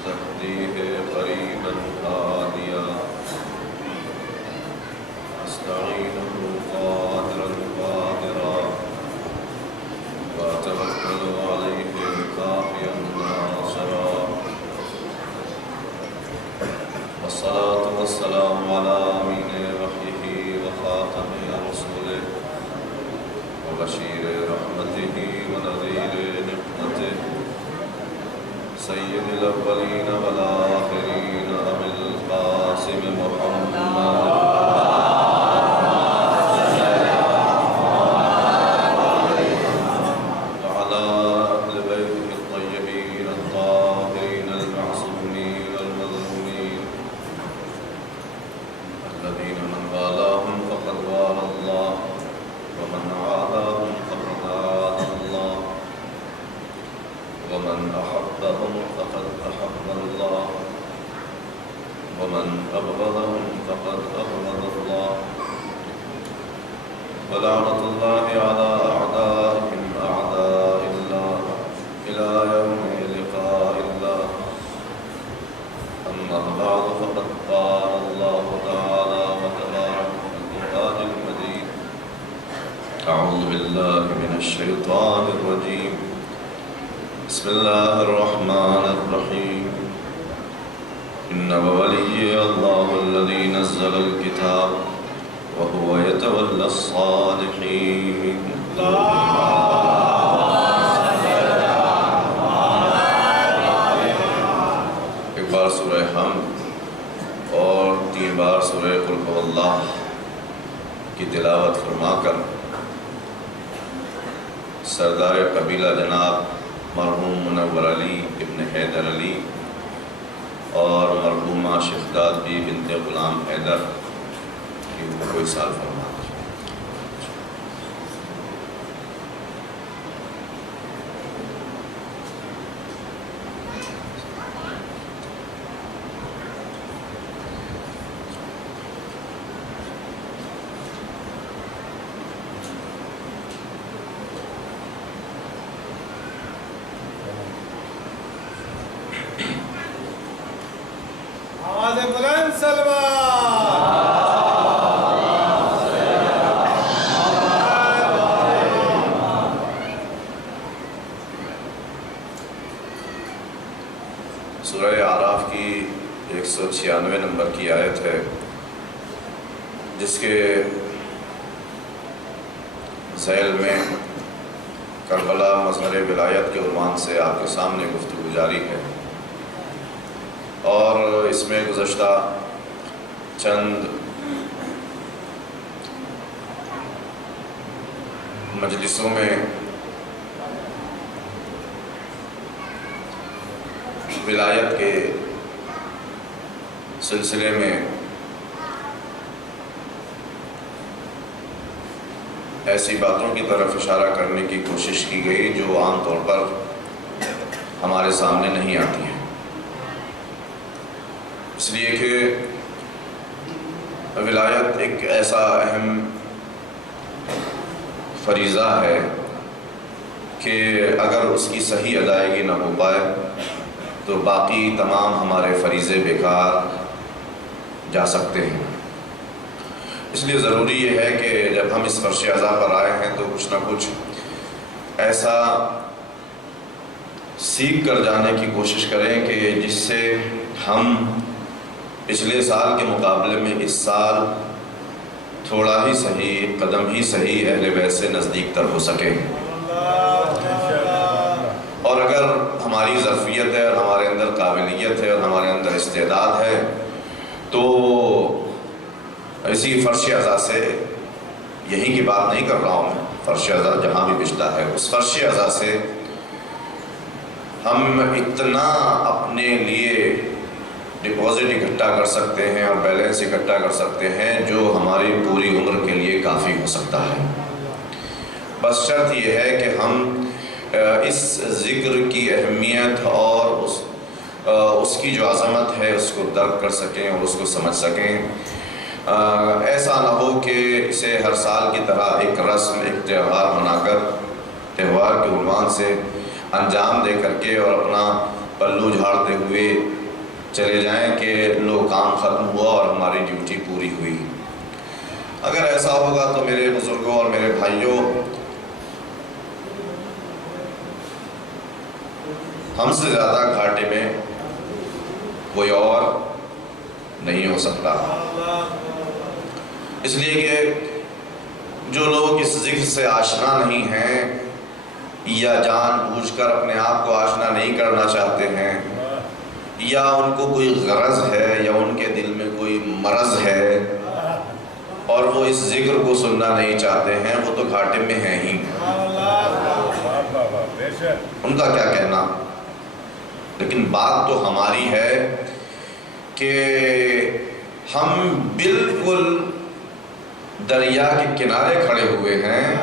واستهديه قريبا هاديا أستعينه قادرا قادرا وأتوكل عليه كافيا ناصرا والصلاة والسلام على أمين وحيه وخاتم رسوله وبشير رحمته ونذير نعمته سيد الأولين والآخرين أبي القاسم محمد وعلى أهل بيته الطيبين الطاهرين المعصومين المظلومين الذين من والاهم فقد والى الله ومن عاداهم فقد عادى الله ومن أحبهم فقد أحب الله ومن أبغضهم فقد أبغض الله ولعنة الله على أعدائهم أعداء الله إلى يوم لقاء الله أما بعد فقد قال الله تعالى وتبارك في القرآن المجيد أعوذ بالله من الشيطان الرجيم بسم الله الرحمن الرحيم إن وليي الله الذي نزل الكتاب وهو يتولى الصالحين ایک بار سورہ حمد اور 3 بار سورہ قل هو اللہ کی تلاوت فرما کر سردار قبیلہ جناب مرحوم منور علی ابن حیدر علی اور مرحومہ شفداد بی بنت غلام حیدر کی کوئی سال فرما بلند سورہ اعراف کی 196 نمبر کی آیت ہے جس کے ذیل میں کربلا مظہر ولایت کے عنوان سے آپ کے سامنے گفتگو جاری ہے اور اس میں گزشتہ چند مجلسوں میں ولایت کے سلسلے میں ایسی باتوں کی طرف اشارہ کرنے کی کوشش کی گئی جو عام طور پر ہمارے سامنے نہیں آتی ہیں، اس لیے کہ ولایت ایک ایسا اہم فریضہ ہے کہ اگر اس کی صحیح ادائیگی نہ ہو پائے تو باقی تمام ہمارے فریضے بیکار جا سکتے ہیں۔ اس لیے ضروری یہ ہے کہ جب ہم اس فرش عزا پر آئے ہیں تو کچھ نہ کچھ ایسا سیکھ کر جانے کی کوشش کریں کہ جس سے ہم پچھلے سال کے مقابلے میں اس سال تھوڑا ہی صحیح قدم ہی صحیح اہل بیت سے نزدیک تر ہو سکے، اور اگر ہماری ظرفیت ہے اور ہمارے اندر قابلیت ہے اور ہمارے اندر استعداد ہے تو اسی فرش عزا سے، یہیں کی بات نہیں کر رہا ہوں میں، فرش عزا جہاں بھی بچتا ہے اس فرش عزا سے ہم اتنا اپنے لیے ڈپازٹ اکٹھا کر سکتے ہیں اور بیلنس اکٹھا کر سکتے ہیں جو ہماری پوری عمر کے لیے کافی ہو سکتا ہے۔ بس شرط یہ ہے کہ ہم اس ذکر کی اہمیت اور اس کی جو عظمت ہے اس کو درک کر سکیں اور اس کو سمجھ سکیں۔ ایسا نہ ہو کہ اسے ہر سال کی طرح ایک رسم، ایک تہوار منا کر، تہوار کے عنوان سے انجام دے کر کے اور اپنا پلو جھاڑتے ہوئے چلے جائیں کہ لو کام ختم ہوا اور ہماری ڈیوٹی پوری ہوئی۔ اگر ایسا ہوگا تو میرے بزرگوں اور میرے بھائیوں، ہم سے زیادہ گھاٹے میں کوئی اور نہیں ہو سکتا۔ اس لیے کہ جو لوگ اس ذکر سے آشنا نہیں ہیں یا جان بوجھ کر اپنے آپ کو آشنا نہیں کرنا چاہتے ہیں، یا ان کو کوئی غرض ہے یا ان کے دل میں کوئی مرض ہے اور وہ اس ذکر کو سننا نہیں چاہتے ہیں، وہ تو گھاٹے میں ہیں ہی۔ ان کا کیا کہنا؟ لیکن بات تو ہماری ہے کہ ہم بالکل دریا کے کنارے کھڑے ہوئے ہیں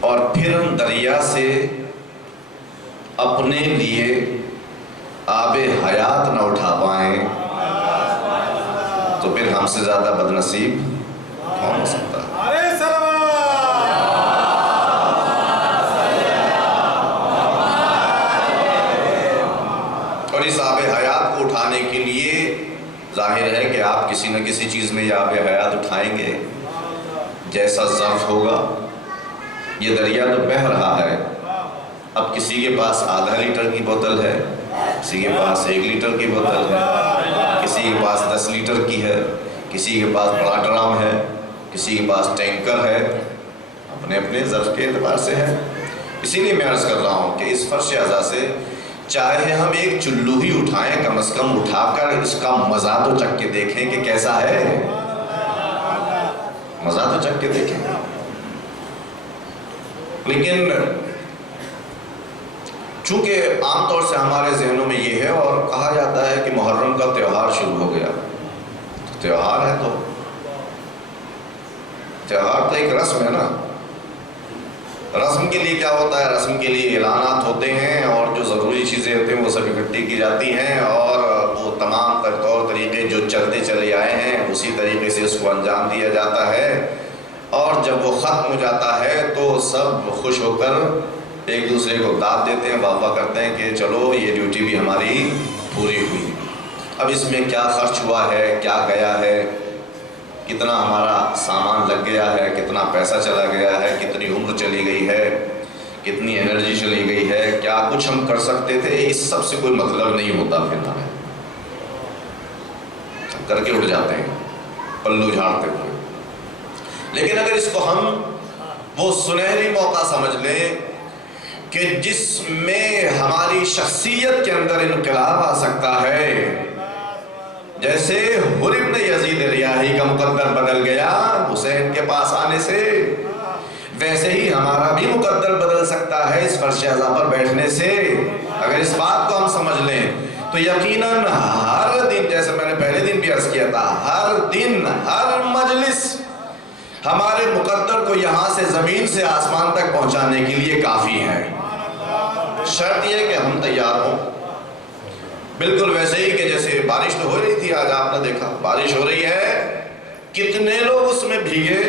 اور پھر ہم دریا سے اپنے لیے آب حیات نہ اٹھا پائیں تو پھر ہم سے زیادہ بد نصیب کون ہو سکتا ہے؟ اور اس آب حیات کو اٹھانے کے لیے ظاہر ہے کہ آپ کسی نہ کسی چیز میں یہ آب حیات اٹھائیں گے۔ جیسا ظرف ہوگا، یہ دریا تو بہہ رہا ہے، اب کسی کے پاس آدھا لیٹر کی بوتل ہے، کسی کے پاس 1 لیٹر کی بوتل ہے، کسی کے پاس 10 لیٹر کی ہے، کسی کے پاس بڑا ڈرام ہے، کسی کے پاس ٹینکر ہے، اپنے اپنے ظرف کے اعتبار سے ہے۔ اسی لیے میں عرض کر رہا ہوں کہ اس فرش اعضا سے چاہے ہم ایک چلو ہی اٹھائیں، کم از کم اٹھا کر اس کا مزہ تو چکھ کے دیکھیں کہ کیسا ہے، مزہ تو چکھ کے دیکھیں۔ لیکن چونکہ عام طور سے ہمارے ذہنوں میں یہ ہے اور کہا جاتا ہے کہ محرم کا تہوار شروع ہو گیا، تہوار ہے تو تہوار تو ایک رسم ہے نا۔ رسم کے لیے کیا ہوتا ہے؟ رسم کے لیے اعلانات ہوتے ہیں اور جو ضروری چیزیں ہوتی ہیں وہ سب اکٹھی کی جاتی ہیں اور وہ تمام طور طریقے جو چلتے چلے آئے ہیں اسی طریقے سے اس کو انجام دیا جاتا ہے، اور جب وہ ختم ہو جاتا ہے تو سب خوش ہو کر ایک دوسرے کو داد دیتے ہیں، واہ کرتے ہیں کہ چلو یہ ڈیوٹی بھی ہماری پوری ہوئی۔ اب اس میں کیا خرچ ہوا ہے، کیا گیا ہے، کتنا ہمارا سامان لگ گیا ہے، کتنا پیسہ چلا گیا ہے، کتنی عمر چلی گئی ہے، کتنی انرجی چلی گئی ہے، کیا کچھ ہم کر سکتے تھے، اس سب سے کوئی مطلب نہیں ہوتا۔ پھر ہمیں کر کے اٹھ جاتے ہیں پلو جھاڑتے ہوئے۔ لیکن اگر اس کو ہم وہ سنہری موقع سمجھ لیں کہ جس میں ہماری شخصیت کے اندر انقلاب آ سکتا ہے، جیسے حر ابن یزید ریاحی کا مقدر بدل گیا حسین کے پاس آنے سے، ویسے ہی ہمارا بھی مقدر بدل سکتا ہے اس فرش اعضا پر بیٹھنے سے۔ اگر اس بات کو ہم سمجھ لیں تو یقیناً ہر دن، جیسے میں نے پہلے دن بھی عرض کیا تھا، ہر دن ہر مجلس ہمارے مقدر کو یہاں سے زمین سے آسمان تک پہنچانے کے لیے کافی ہے۔ شرط یہ ہے کہ ہم تیار ہوں، بالکل ویسے ہی کہ جیسے بارش تو ہو رہی تھی، آج آپ نے دیکھا بارش ہو رہی ہے، کتنے لوگ اس میں بھیگے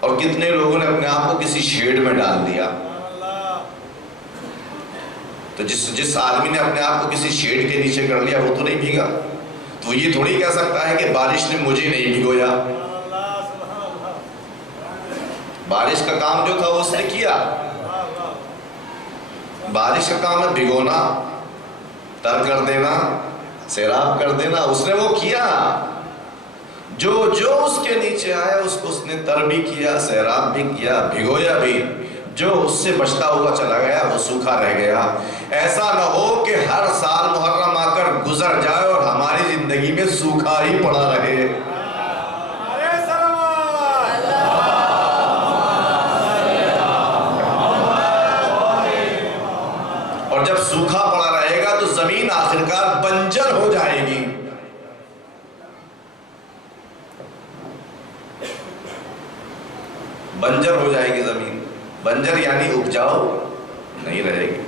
اور کتنے لوگوں نے اپنے آپ کو کسی شیڈ میں ڈال دیا۔ تو جس آدمی نے اپنے آپ کو کسی شیڈ کے نیچے کر لیا وہ تو نہیں بھیگا، تو یہ تھوڑی کہہ سکتا ہے کہ بارش نے مجھے نہیں بھگویا۔ بارش کا کام جو تھا وہ اس نے کیا، بارش کا کام ہے بھگونا، تر کر دینا، سیراب کر دینا، اس نے وہ کیا۔ جو اس کے نیچے آیا اس کو اس نے تر بھی کیا، سیراب بھی کیا، بھگویا بھی۔ جو اس سے بچتا ہوا چلا گیا وہ سوکھا رہ گیا۔ ایسا نہ ہو کہ ہر سال محرم آ کر گزر جائے اور ہماری زندگی میں سوکھا ہی پڑا رہے۔ اور جب سوکھا پڑا رہے گا تو زمین آخرکار بنجر ہو جائے گی۔ بنجر ہو جائے گی زمین، بنجر یعنی اپجاؤ نہیں رہے گی۔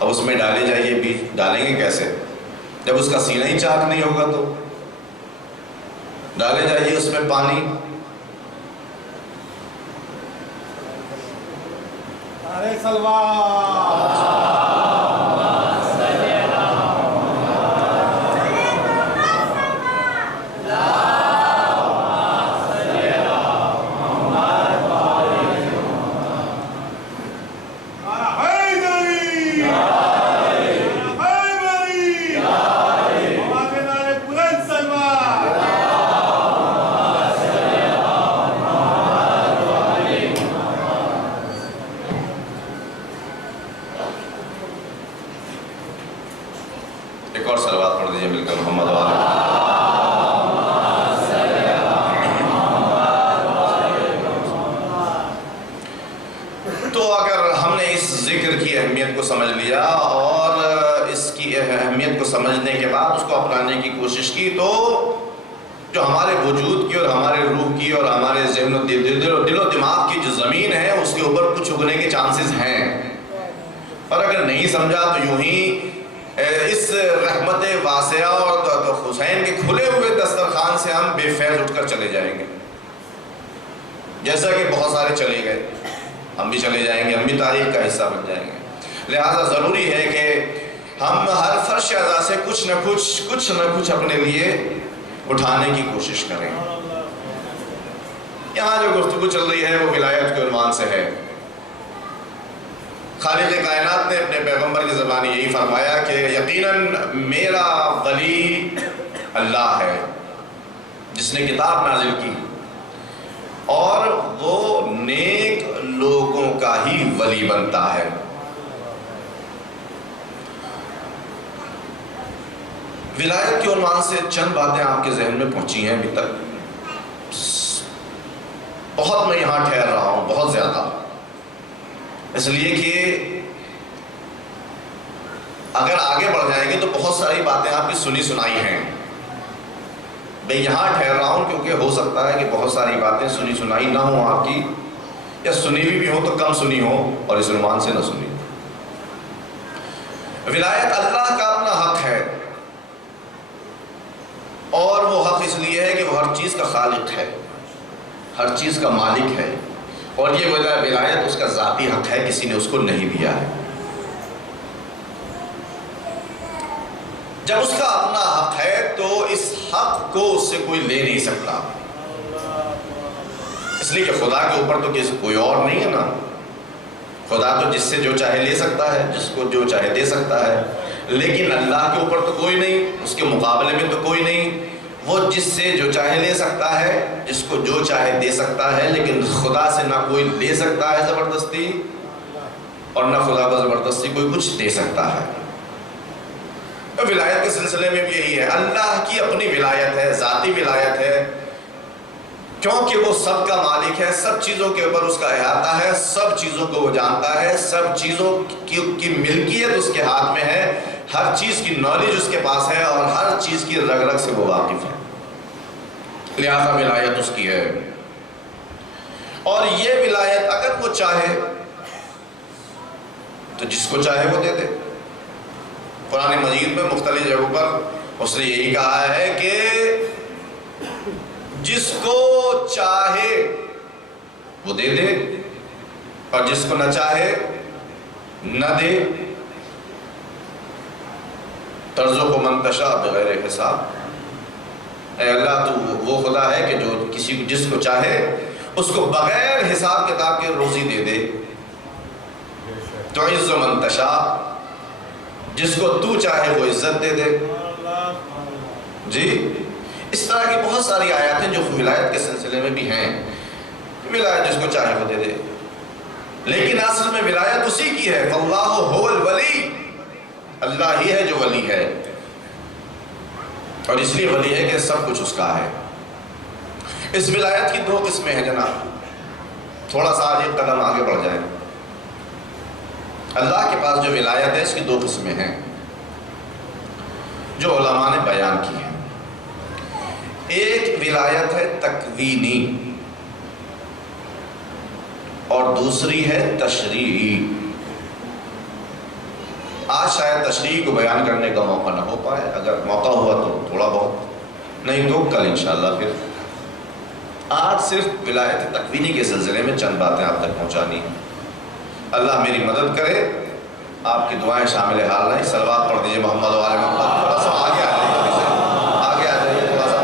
اب اس میں ڈالے جائیے بیج، ڈالیں گے کیسے جب اس کا سینہ ہی چاک نہیں ہوگا؟ تو ڈالے جائیے اس میں پانی، ارے سلوان ایک اور صلوات پڑھ دیجیے مل کر محمد والے. تو اگر ہم نے اس ذکر کی اہمیت کو سمجھ لیا اور اس کی اہمیت کو سمجھنے کے بعد اس کو اپنانے کی کوشش کی، تو جو ہمارے وجود کی اور ہمارے روح کی اور ہمارے ذہن و دل و دماغ کی جو زمین ہے اس کے اوپر کچھ اگنے کے چانسز ہیں. اور اگر نہیں سمجھا تو یوں ہی اس رحمت واسعہ اور حسین کے کھلے ہوئے دسترخوان سے ہم بے فیض اٹھ کر چلے جائیں گے، جیسا کہ بہت سارے چلے گئے. ہم بھی چلے جائیں گے، ہم بھی تاریخ کا حصہ بن جائیں گے. لہٰذا ضروری ہے کہ ہم ہر فرش اعضاء سے کچھ نہ کچھ اپنے لیے اٹھانے کی کوشش کریں. یہاں جو گفتگو چل رہی ہے وہ ولایت کے عنوان سے ہے. خالق کائنات نے اپنے پیغمبر کی زبان یہی فرمایا کہ یقیناً میرا ولی اللہ ہے جس نے کتاب نازل کی، اور وہ نیک لوگوں کا ہی ولی بنتا ہے. ولایت کے عنوان سے چند باتیں آپ کے ذہن میں پہنچی ہیں ابھی تک. بہت میں یہاں ٹھہر رہا ہوں، بہت زیادہ، اس لیے کہ اگر آگے بڑھ جائیں گے تو بہت ساری باتیں آپ کی سنی سنائی ہیں. میں یہاں ٹھہر رہا ہوں کیونکہ ہو سکتا ہے کہ بہت ساری باتیں سنی سنائی نہ ہوں آپ کی، یا سنی بھی ہو تو کم سنی ہو اور اس عنوان سے نہ سنی. ولایت اللہ کا اپنا حق ہے، اور وہ حق اس لیے ہے کہ وہ ہر چیز کا خالق ہے، ہر چیز کا مالک ہے، اور یہ ولایت اس کا ذاتی حق ہے، کسی نے اس کو نہیں دیا ہے. جب اس کا اپنا حق ہے تو اس حق کو اس سے کوئی لے نہیں سکتا، اس لیے کہ خدا کے اوپر تو کوئی اور نہیں ہے نا. خدا تو جس سے جو چاہے لے سکتا ہے، جس کو جو چاہے دے سکتا ہے، لیکن اللہ کے اوپر تو کوئی نہیں، اس کے مقابلے میں تو کوئی نہیں. وہ جس سے جو چاہے لے سکتا ہے، جس کو جو چاہے دے سکتا ہے، لیکن خدا سے نہ کوئی لے سکتا ہے زبردستی، اور نہ خدا کو زبردستی کوئی کچھ دے سکتا ہے. ولایت کے سلسلے میں بھی یہی ہے. اللہ کی اپنی ولایت ہے، ذاتی ولایت ہے، کیونکہ وہ سب کا مالک ہے، سب چیزوں کے اوپر اس کا احاطہ ہے، سب چیزوں کو وہ جانتا ہے، سب چیزوں کی ملکیت اس کے ہاتھ میں ہے، ہر چیز کی نالج اس کے پاس ہے، اور ہر چیز کی رگ رگ سے وہ واقف ہے. لہذا ولایت اس کی ہے. اور یہ ولایت اگر وہ چاہے تو جس کو چاہے وہ دے دے. قرآن مجید میں مختلف جگہوں پر اس نے یہی کہا ہے کہ جس کو چاہے وہ دے دے، اور جس کو نہ چاہے نہ دے. ترزق من تشاء بغیر حساب. اے اللہ تو وہ خدا ہے کہ جو جس کو چاہے اس کو بغیر حساب کتاب کے روزی دے دے. تعز من تشاء، جس کو تو چاہے وہ عزت دے دے. جی اس طرح کی بہت ساری آیات ہیں جو ولایت کے سلسلے میں بھی ہیں. ولایت جس کو چاہے وہ دے دے، لیکن اصل میں ولایت اسی کی ہے. واللہ هو الولی، اللہ ہی ہے جو ولی ہے، اور اس لیے ولی ہے کہ سب کچھ اس کا ہے. اس ولایت کی دو قسمیں ہیں جناب. تھوڑا سا آج ایک قدم آگے بڑھ جائیں. اللہ کے پاس جو ولایت ہے اس کی دو قسمیں ہیں جو علماء نے بیان کی ہیں. ایک ولایت ہے تکوینی، اور دوسری ہے تشریعی. آج شاید تشریعی کو بیان کرنے کا موقع نہ ہو پائے، اگر موقع ہوا تو تھوڑا بہت، نہیں تو کل انشاءاللہ. پھر آج صرف ولایت تکوینی کے سلسلے میں چند باتیں آپ تک پہنچانی ہیں. اللہ میری مدد کرے، آپ کی دعائیں شامل حال رہیں. صلوات پڑھ دیجیے محمد وآل محمد. تھوڑا سا آگے آ جائیے، آگے آ جائیے، تھوڑا سا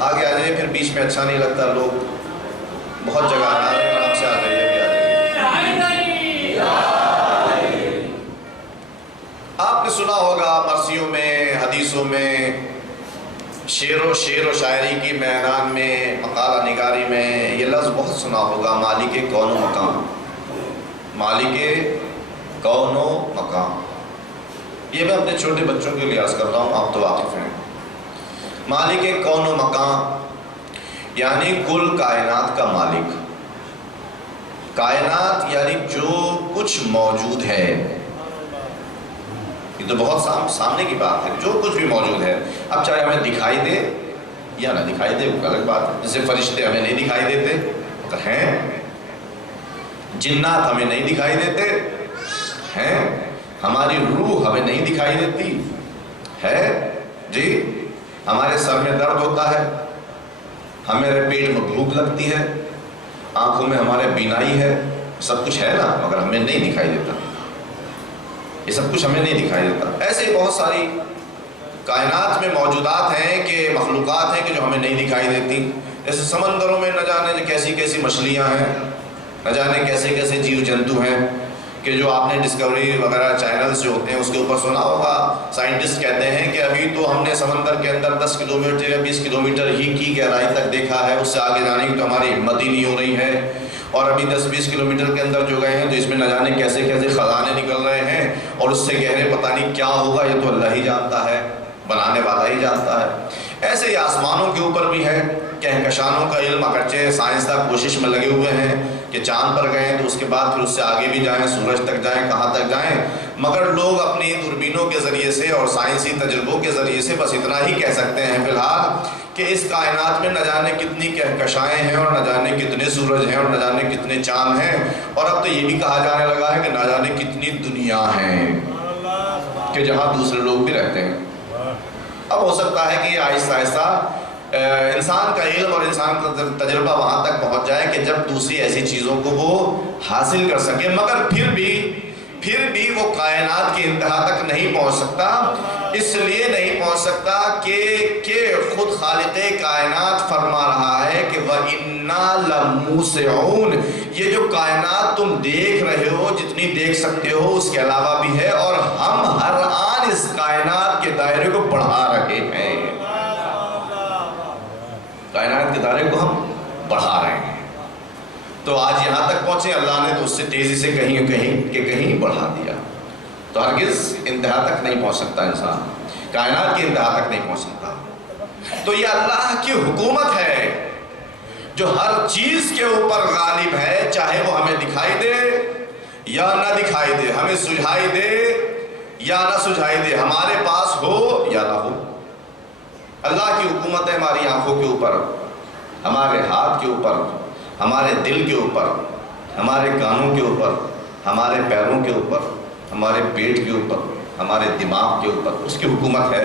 آگے آ جائیے. پھر بیچ میں اچھا نہیں لگتا، لوگ بہت جگہ آ رہے ہیں. آرام سے آ جائیے، ابھی آ جائیے. آپ نے سنا ہوگا مرثیوں میں، حدیثوں میں، شعر و شاعری کی میدان میں، مقالہ نگاری میں یہ لفظ بہت سنا ہوگا، مالک کون و مقام. مالک کون و مکان، یہ میں اپنے چھوٹے بچوں کے لیے عرض کر رہا ہوں، آپ تو واقف ہیں۔ مالک کون و مکان یعنی کل کائنات کا مالک، کائنات یعنی جو کچھ موجود ہے، یہ تو بہت سامنے کی بات ہے، جو کچھ بھی موجود ہے، اب چاہے ہمیں دکھائی دے یا نہ دکھائی دے وہ الگ بات ہے، جیسے فرشتے ہمیں نہیں دکھائی دیتے تو ہیں، جنات ہمیں نہیں دکھائی دیتے ہیں، ہماری روح ہمیں نہیں دکھائی دیتی ہے جی، ہمارے سر میں درد ہوتا ہے، ہمارے پیٹ میں بھوک لگتی ہے، آنکھوں میں ہمارے بینائی ہے، سب کچھ ہے نا، مگر ہمیں نہیں دکھائی دیتا، یہ سب کچھ ہمیں نہیں دکھائی دیتا۔ ایسے ہی بہت ساری کائنات میں موجودات ہیں کہ مخلوقات ہیں کہ جو ہمیں نہیں دکھائی دیتی، جیسے سمندروں میں نہ جانے کیسی کیسی مچھلیاں ہیں، نہ جانے کیسے کیسے جیو جنتو ہیں، کہ جو آپ نے ڈسکوری وغیرہ چینلز جو ہوتے ہیں اس کے اوپر سنا ہوگا، سائنٹسٹ کہتے ہیں کہ ابھی تو ہم نے سمندر کے اندر 10 کلومیٹر یا 20 کلومیٹر ہی کی گہرائی تک دیکھا ہے، اس سے آگے جانے کی تو ہماری ہمت ہی نہیں ہو رہی ہے، اور ابھی 10-20 کلومیٹر کے اندر جو گئے ہیں تو اس میں نہ جانے کیسے کیسے خزانے نکل رہے ہیں، اور اس سے گہرے پتہ نہیں کیا ہوگا، یہ تو اللہ ہی جانتا ہے، بنانے والا ہی جانتا ہے۔ ایسے ہی آسمانوں کے اوپر بھی ہے، کہکشانوں کا علم اگرچہ سائنسداں کوشش میں لگے ہوئے ہیں کہ چاند پر گئے تو اس کے بعد پھر اس سے آگے بھی جائیں، سورج تک جائیں، کہاں تک جائیں، مگر لوگ اپنی دوربینوں کے ذریعے سے اور سائنسی تجربوں کے ذریعے سے بس اتنا ہی کہہ سکتے ہیں فی الحال کہ اس کائنات میں نہ جانے کتنی کہکشائیں ہیں، اور نہ جانے کتنے سورج ہیں، اور نہ جانے کتنے چاند ہیں، اور اب تو یہ بھی کہا جانے لگا ہے کہ نہ جانے کتنی دنیا ہیں کہ جہاں دوسرے لوگ بھی رہتے ہیں۔ اب ہو سکتا ہے کہ یہ آہستہ آہستہ انسان کا علم اور انسان کا تجربہ وہاں تک پہنچ جائے کہ جب دوسری ایسی چیزوں کو وہ حاصل کر سکے، مگر پھر بھی وہ کائنات کی انتہا تک نہیں پہنچ سکتا، اس لیے نہیں پہنچ سکتا کہ خود خالق کائنات فرما رہا ہے کہ وَإِنَّا لَمُوسِعُونَ، یہ جو کائنات تم دیکھ رہے ہو، جتنی دیکھ سکتے ہو اس کے علاوہ بھی ہے، اور ہم ہر آن اس کائنات کے دائرے کو بڑھا رہے ہیں، کائنات کے دائرے کو ہم بڑھا رہے ہیں۔ تو آج یہاں تک پہنچے، اللہ نے تو اس سے تیزی سے کہیں بڑھا دیا، تو ہرگز انتہا تک نہیں پہنچ سکتا انسان، کائنات کی انتہا تک نہیں پہنچ سکتا۔ تو یہ اللہ کی حکومت ہے جو ہر چیز کے اوپر غالب ہے، چاہے وہ ہمیں دکھائی دے یا نہ دکھائی دے، ہمیں سجھائی دے یا نہ سجھائی دے، ہمارے پاس ہو یا نہ ہو۔ اللہ کی حکومت ہے ہماری آنکھوں کے اوپر، ہمارے ہاتھ کے اوپر، ہمارے دل کے اوپر، ہمارے کانوں کے اوپر، ہمارے پیروں کے اوپر، ہمارے پیٹ کے اوپر، ہمارے دماغ کے اوپر، اس کی حکومت ہے۔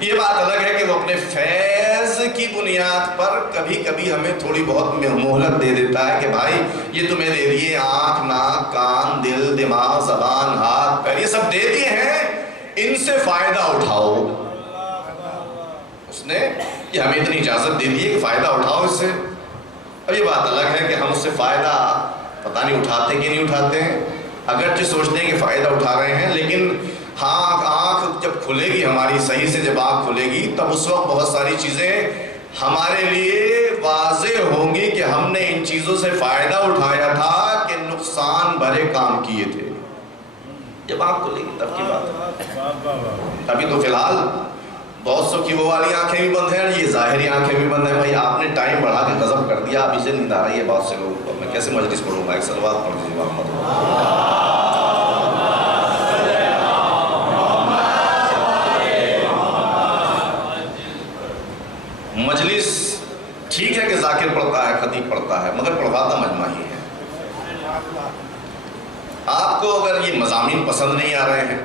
یہ بات الگ ہے کہ وہ اپنے فیض کی بنیاد پر کبھی کبھی ہمیں تھوڑی بہت مہلت دے دیتا ہے کہ بھائی یہ تمہیں دے دیے، آنکھ، ناک، کان، دل، دماغ، زبان، ہاتھ، پیر، یہ سب دے دیے ہیں، ان سے فائدہ اٹھاؤ۔ اس نے یہ ہمیں اتنی اجازت دے دی ہے کہ فائدہ اٹھاؤ اس سے۔ اب یہ بات الگ ہے کہ ہم اس سے فائدہ پتہ نہیں اٹھاتے کہ نہیں اٹھاتے ہیں، اگرچہ سوچتے ہیں کہ فائدہ اٹھا رہے ہیں، لیکن ہاں آنکھ جب کھلے گی ہماری، صحیح سے جب آنکھ کھلے گی، تب اس وقت بہت ساری چیزیں ہمارے لیے واضح ہوں گی کہ ہم نے ان چیزوں سے فائدہ اٹھایا تھا کہ نقصان بھرے کام کیے تھے۔ جب آنکھ کھلے گی تب کی بات۔ ابھی تو فی الحال بہت سو کی وہ والی آنکھیں بھی بند ہیں، یہ ظاہری آنکھیں بھی بند ہیں۔ بھائی آپ نے ٹائم بڑھا کے غضب کر دیا، اب اسے نیند آ رہی ہے بہت سے لوگوں کو، میں کیسے مجلس پڑھوں گا؟ ایک صلوات پڑھ دیجیے محمد۔ مجلس ٹھیک ہے کہ ذاکر پڑھتا ہے، خطیب پڑھتا ہے، مگر پڑھواتا مجمع ہی ہے۔ آپ کو اگر یہ مضامین پسند نہیں آ رہے ہیں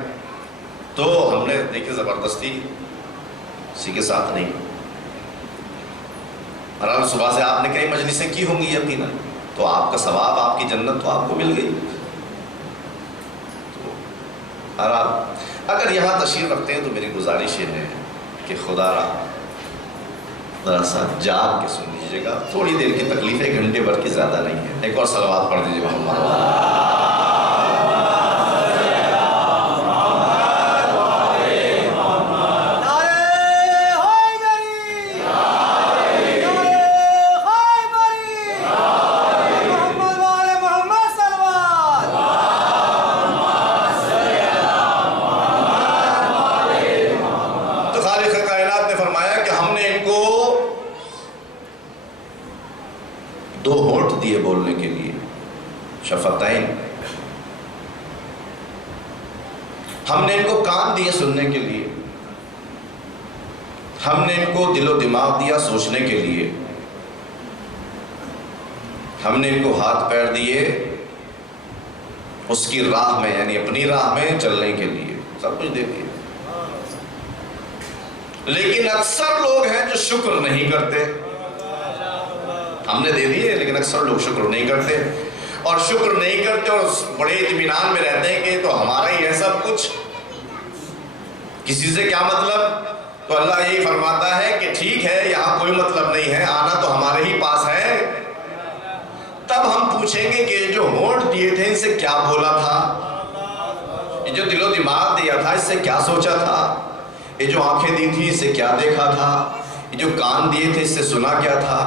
تو ہم نے دیکھیں زبردستی کسی کے ساتھ نہیں، اور صبح سے آپ نے کئی مجلسیں کی ہوں گی یقیناً، تو آپ کا ثواب، آپ کی جنت تو آپ کو مل گئی۔ اور آپ اگر یہاں تشریف رکھتے ہیں تو میری گزارش یہ ہے کہ خدا را ذرا سا جاگ کے سن لیجیے گا، تھوڑی دیر کی تکلیف، 1 گھنٹے بھر کی زیادہ نہیں ہے۔ ایک اور صلوات پڑھ دیجیے محمد۔ ہم نے ان کو کان دیے سننے کے لیے، ہم نے ان کو دل و دماغ دیا سوچنے کے لیے، ہم نے ان کو ہاتھ پیر دیے اس کی راہ میں، یعنی اپنی راہ میں چلنے کے لیے، سب کچھ دے دیا۔ لیکن اکثر لوگ ہیں جو شکر نہیں کرتے۔ ہم نے دے دیے لیکن اکثر لوگ شکر نہیں کرتے، اور شکر نہیں کرتے اور بڑے اطمینان میں رہتے ہیں کہ تو ہمارا ہی ہے سب کچھ، کسی سے کیا مطلب۔ تو اللہ یہی فرماتا ہے کہ ٹھیک ہے، یہاں کوئی مطلب نہیں ہے، آنا تو ہمارے ہی پاس ہے۔ تب ہم پوچھیں گے کہ جو ہونٹ دیے تھے ان سے کیا بولا تھا، یہ جو دل و دماغ دیا تھا اس سے کیا سوچا تھا، یہ جو آنکھیں دی تھی اس سے کیا دیکھا تھا، یہ جو کان دیے تھے اس سے سنا کیا تھا۔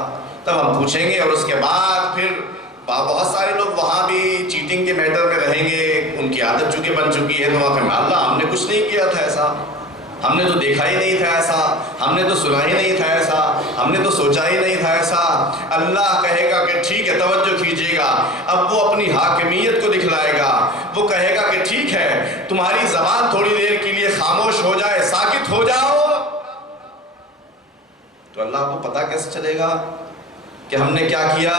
تب ہم پوچھیں گے، اور اس کے بعد پھر بہت سارے لوگ وہاں بھی چیٹنگ کے میٹر میں رہیں گے، ان کی عادت چونکہ بن چکی ہے، تو وہاں کہ اللہ ہم نے کچھ نہیں کیا تھا ایسا، ہم نے تو دیکھا ہی نہیں تھا ایسا، ہم نے تو سنا ہی نہیں تھا ایسا، ہم نے تو سوچا ہی نہیں تھا ایسا۔ اللہ کہے گا کہ ٹھیک ہے، توجہ کیجیے گا، اب وہ اپنی حاکمیت کو دکھلائے گا۔ وہ کہے گا کہ ٹھیک ہے، تمہاری زبان تھوڑی دیر کے لیے خاموش ہو جائے، ساکت ہو جاؤ۔ تو اللہ کو پتہ کیسے چلے گا کہ ہم نے کیا کیا؟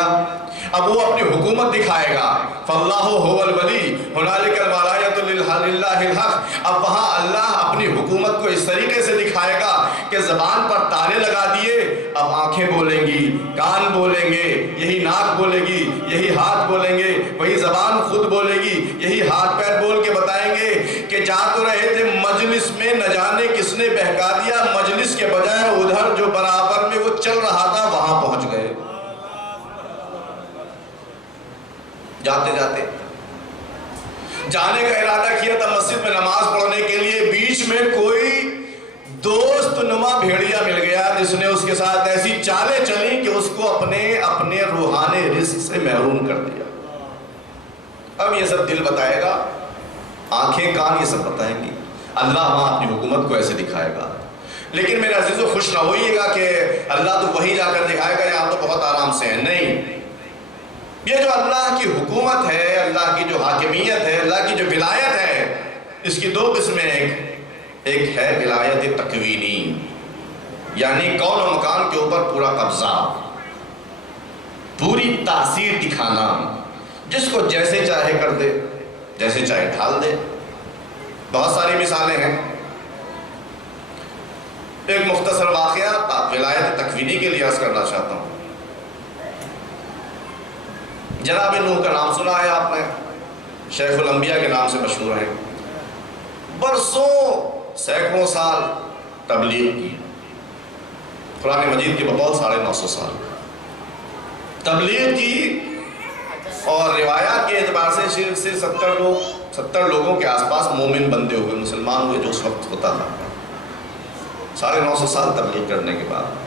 اب وہ اپنی حکومت دکھائے گا۔ فاللہ هو الولی هنالک الولایۃ للہ الحق۔ اب وہاں اللہ اپنی حکومت کو اس طریقے سے دکھائے گا کہ زبان پر تالے لگا دیے، اب آنکھیں بولیں گی، کان بولیں گے، یہی ناک بولے گی، یہی ہاتھ بولیں گے، وہی زبان خود بولے گی، یہی ہاتھ پیر بول کے بتائیں گے کہ جا تو رہے تھے مجلس میں، نہ جانے کس نے بہکا دیا، مجلس کے بجائے ادھر جو برابر میں وہ چل رہا تھا وہاں پہنچ گئے۔ جاتے جاتے جانے کا ارادہ کیا تھا مسجد میں نماز پڑھنے کے لیے، بیچ میں کوئی دوست نما بھیڑیا مل گیا جس نے اس کے ساتھ ایسی چالیں چلیں کہ اس کو اپنے روحانی رزق سے محروم کر دیا۔ اب یہ سب دل بتائے گا، آنکھیں کان یہ سب بتائیں گی، اللہ وہاں اپنی حکومت کو ایسے دکھائے گا۔ لیکن میرے عزیزو خوش نہ ہوئیے گا کہ اللہ تو وہی جا کر دکھائے گا یہاں تو بہت آرام سے ہے، نہیں۔ یہ جو اللہ کی حکومت ہے، اللہ کی جو حاکمیت ہے، اللہ کی جو ولایت ہے، اس کی دو قسمیں، ایک ہے ولایت تکوینی، یعنی کون و مکان کے اوپر پورا قبضہ، پوری تاثیر دکھانا، جس کو جیسے چاہے کر دے، جیسے چاہے ڈھال دے۔ بہت ساری مثالیں ہیں۔ ایک مختصر واقعہ ولایت تکوینی کے لیے عرض کرنا چاہتا ہوں۔ جناب نوح کا نام سنا ہے آپ نے، شیخ الانبیاء کے نام سے مشہور ہیں۔ برسوں سینکڑوں سال تبلیغ کی، قرآن مجید کے بطول 950 سال تبلیغ کی، اور روایات کے اعتبار سے صرف 70 لوگوں کے آس پاس مومن بندے ہوئے، مسلمان ہوئے، جو اس وقت ہوتا تھا 950 سال تبلیغ کرنے کے بعد۔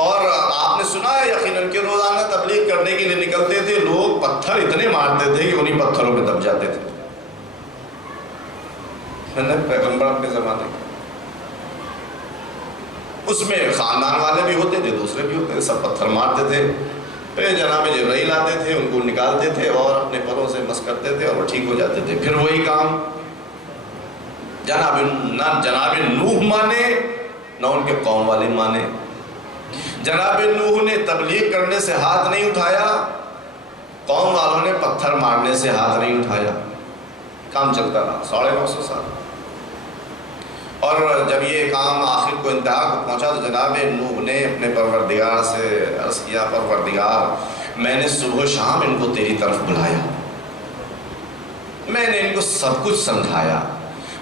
اور آپ نے سنا ہے یقیناً کہ روزانہ تبلیغ کرنے کے لیے نکلتے تھے لوگ، پتھر اتنے مارتے تھے کہ انہی پتھروں میں دب جاتے تھے۔ پیغمبر اپنے زمانے اس میں خاندان والے بھی ہوتے تھے، دوسرے بھی ہوتے تھے، سب پتھر مارتے تھے۔ پھر جناب جبرائیل آتے تھے، ان کو نکالتے تھے اور اپنے پروں سے مس کرتے تھے اور وہ ٹھیک ہو جاتے تھے۔ پھر وہی کام، نہ جناب نوح مانے نہ ان کے قوم والے مانے۔ جناب نوح نے تبلیغ کرنے سے ہاتھ نہیں اٹھایا، قوم والوں نے پتھر مارنے سے ہاتھ نہیں اٹھایا، کام چلتا رہا 950 سال۔ اور جب یہ کام آخر کو انتہا کو پہنچا تو جناب نوح نے اپنے پروردگار سے عرض کیا، پروردگار میں نے صبح و شام ان کو تیری طرف بلایا، میں نے ان کو سب کچھ سمجھایا،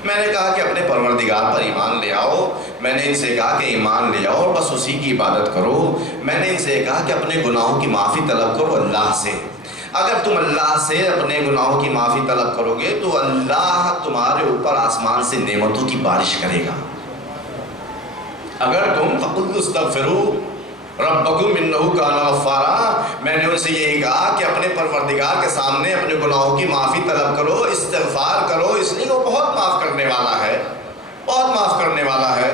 میں نے کہا کہ اپنے پروردگار پر ایمان لے آؤ، میں نے ان سے کہا کہ ایمان لے آؤ اور بس اسی کی عبادت کرو، میں نے ان سے کہا کہ اپنے گناہوں کی معافی طلب کرو اللہ سے، اگر تم اللہ سے اپنے گناہوں کی معافی طلب کرو گے تو اللہ تمہارے اوپر آسمان سے نعمتوں کی بارش کرے گا، اگر تم فقلت استغفروا ربکم انہ کان غفارا، میں نے ان سے یہی کہا کہ اپنے پروردگار کے سامنے اپنے گناہوں کی معافی طلب کرو، استغفار کرو، اس لیے وہ بہت معاف کرنے والا ہے، بہت معاف کرنے والا ہے۔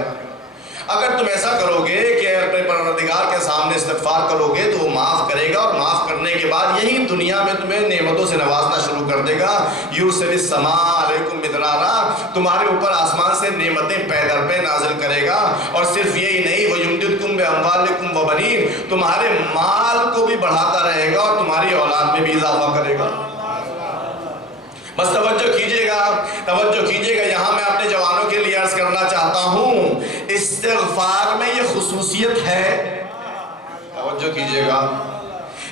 اگر تم ایسا کرو گے کہ اپنے پروردگار کے سامنے استغفار کرو گے تو وہ معاف کرے گا، اور معاف کرنے کے بعد یہی دنیا میں تمہیں نعمتوں سے نوازنا شروع کر دے گا۔ یرسل السماء علیکم مدرارا، تمہارے اوپر آسمان سے نعمتیں پے در پے نازل کرے گا، اور صرف یہی نہیں وَيُمْدِدْكُمْ بِأَمْوَالِكُمْ وَبَنِينَ، تمہارے مال کو بھی بڑھاتا رہے گا اور تمہاری اولاد میں بھی اضافہ کرے گا۔ بس توجہ کیجئے گا، یہاں میں اپنے جوانوں کے لیے عرض کرنا چاہتا ہوں، استغفار میں یہ خصوصیت ہے، توجہ کیجئے گا،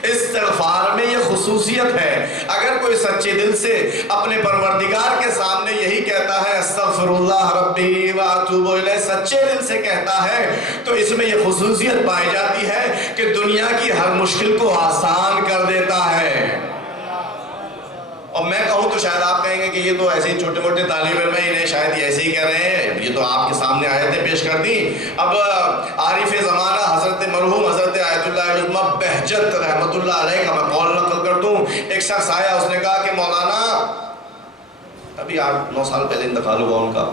استغفار میں یہ خصوصیت ہے۔ اگر کوئی سچے دل سے اپنے پروردگار کے سامنے یہی کہتا ہے استغفر اللہ ربی واتوب الیہ، سچے دل سے کہتا ہے، تو اس میں یہ خصوصیت پائی جاتی ہے کہ دنیا کی ہر مشکل کو آسان کر دیتا ہے۔ اور میں کہوں تو شاید آپ کہیں گے کہ یہ تو ایسے ہی چھوٹے موٹے طالب علم ہیں، انہیں شاید یہ ایسے ہی کہہ رہے ہیں، یہ تو آپ کے سامنے آیتیں پیش کر دی۔ اب عارف زمانہ حضرت مرحوم حضرت آیت اللہ عظمہ بہجت رحمت اللہ علیہ کا میں قول نقل کر دوں۔ ایک شخص آیا، اس نے کہا کہ مولانا، ابھی 8-9 سال پہلے انتقال ہوا ان کا،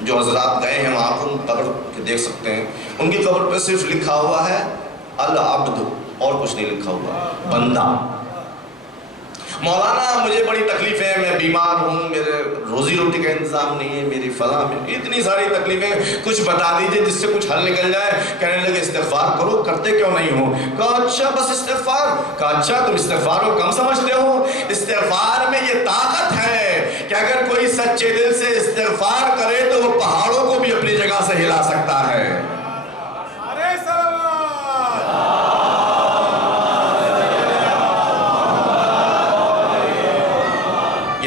جو حضرات گئے ہیں وہاں کو قبر دیکھ سکتے ہیں، ان کی قبر پہ صرف لکھا ہوا ہے العبد، اور کچھ نہیں لکھا ہوا، بندہ۔ مولانا مجھے بڑی تکلیف ہے، میں بیمار ہوں، میرے روزی روٹی کا انتظام نہیں ہے، میری فلاں میں اتنی ساری تکلیفیں، کچھ بتا دیجئے جس سے کچھ حل نکل جائے۔ کہنے لگے استغفار کرو، کرتے کیوں نہیں ہو؟ کہا اچھا بس استغفار؟ کہا اچھا تم استغفار کو کم سمجھتے ہو؟ استغفار میں یہ طاقت ہے کہ اگر کوئی سچے دل سے استغفار کرے تو وہ پہاڑوں کو بھی اپنی جگہ سے ہلا سکتا ہے۔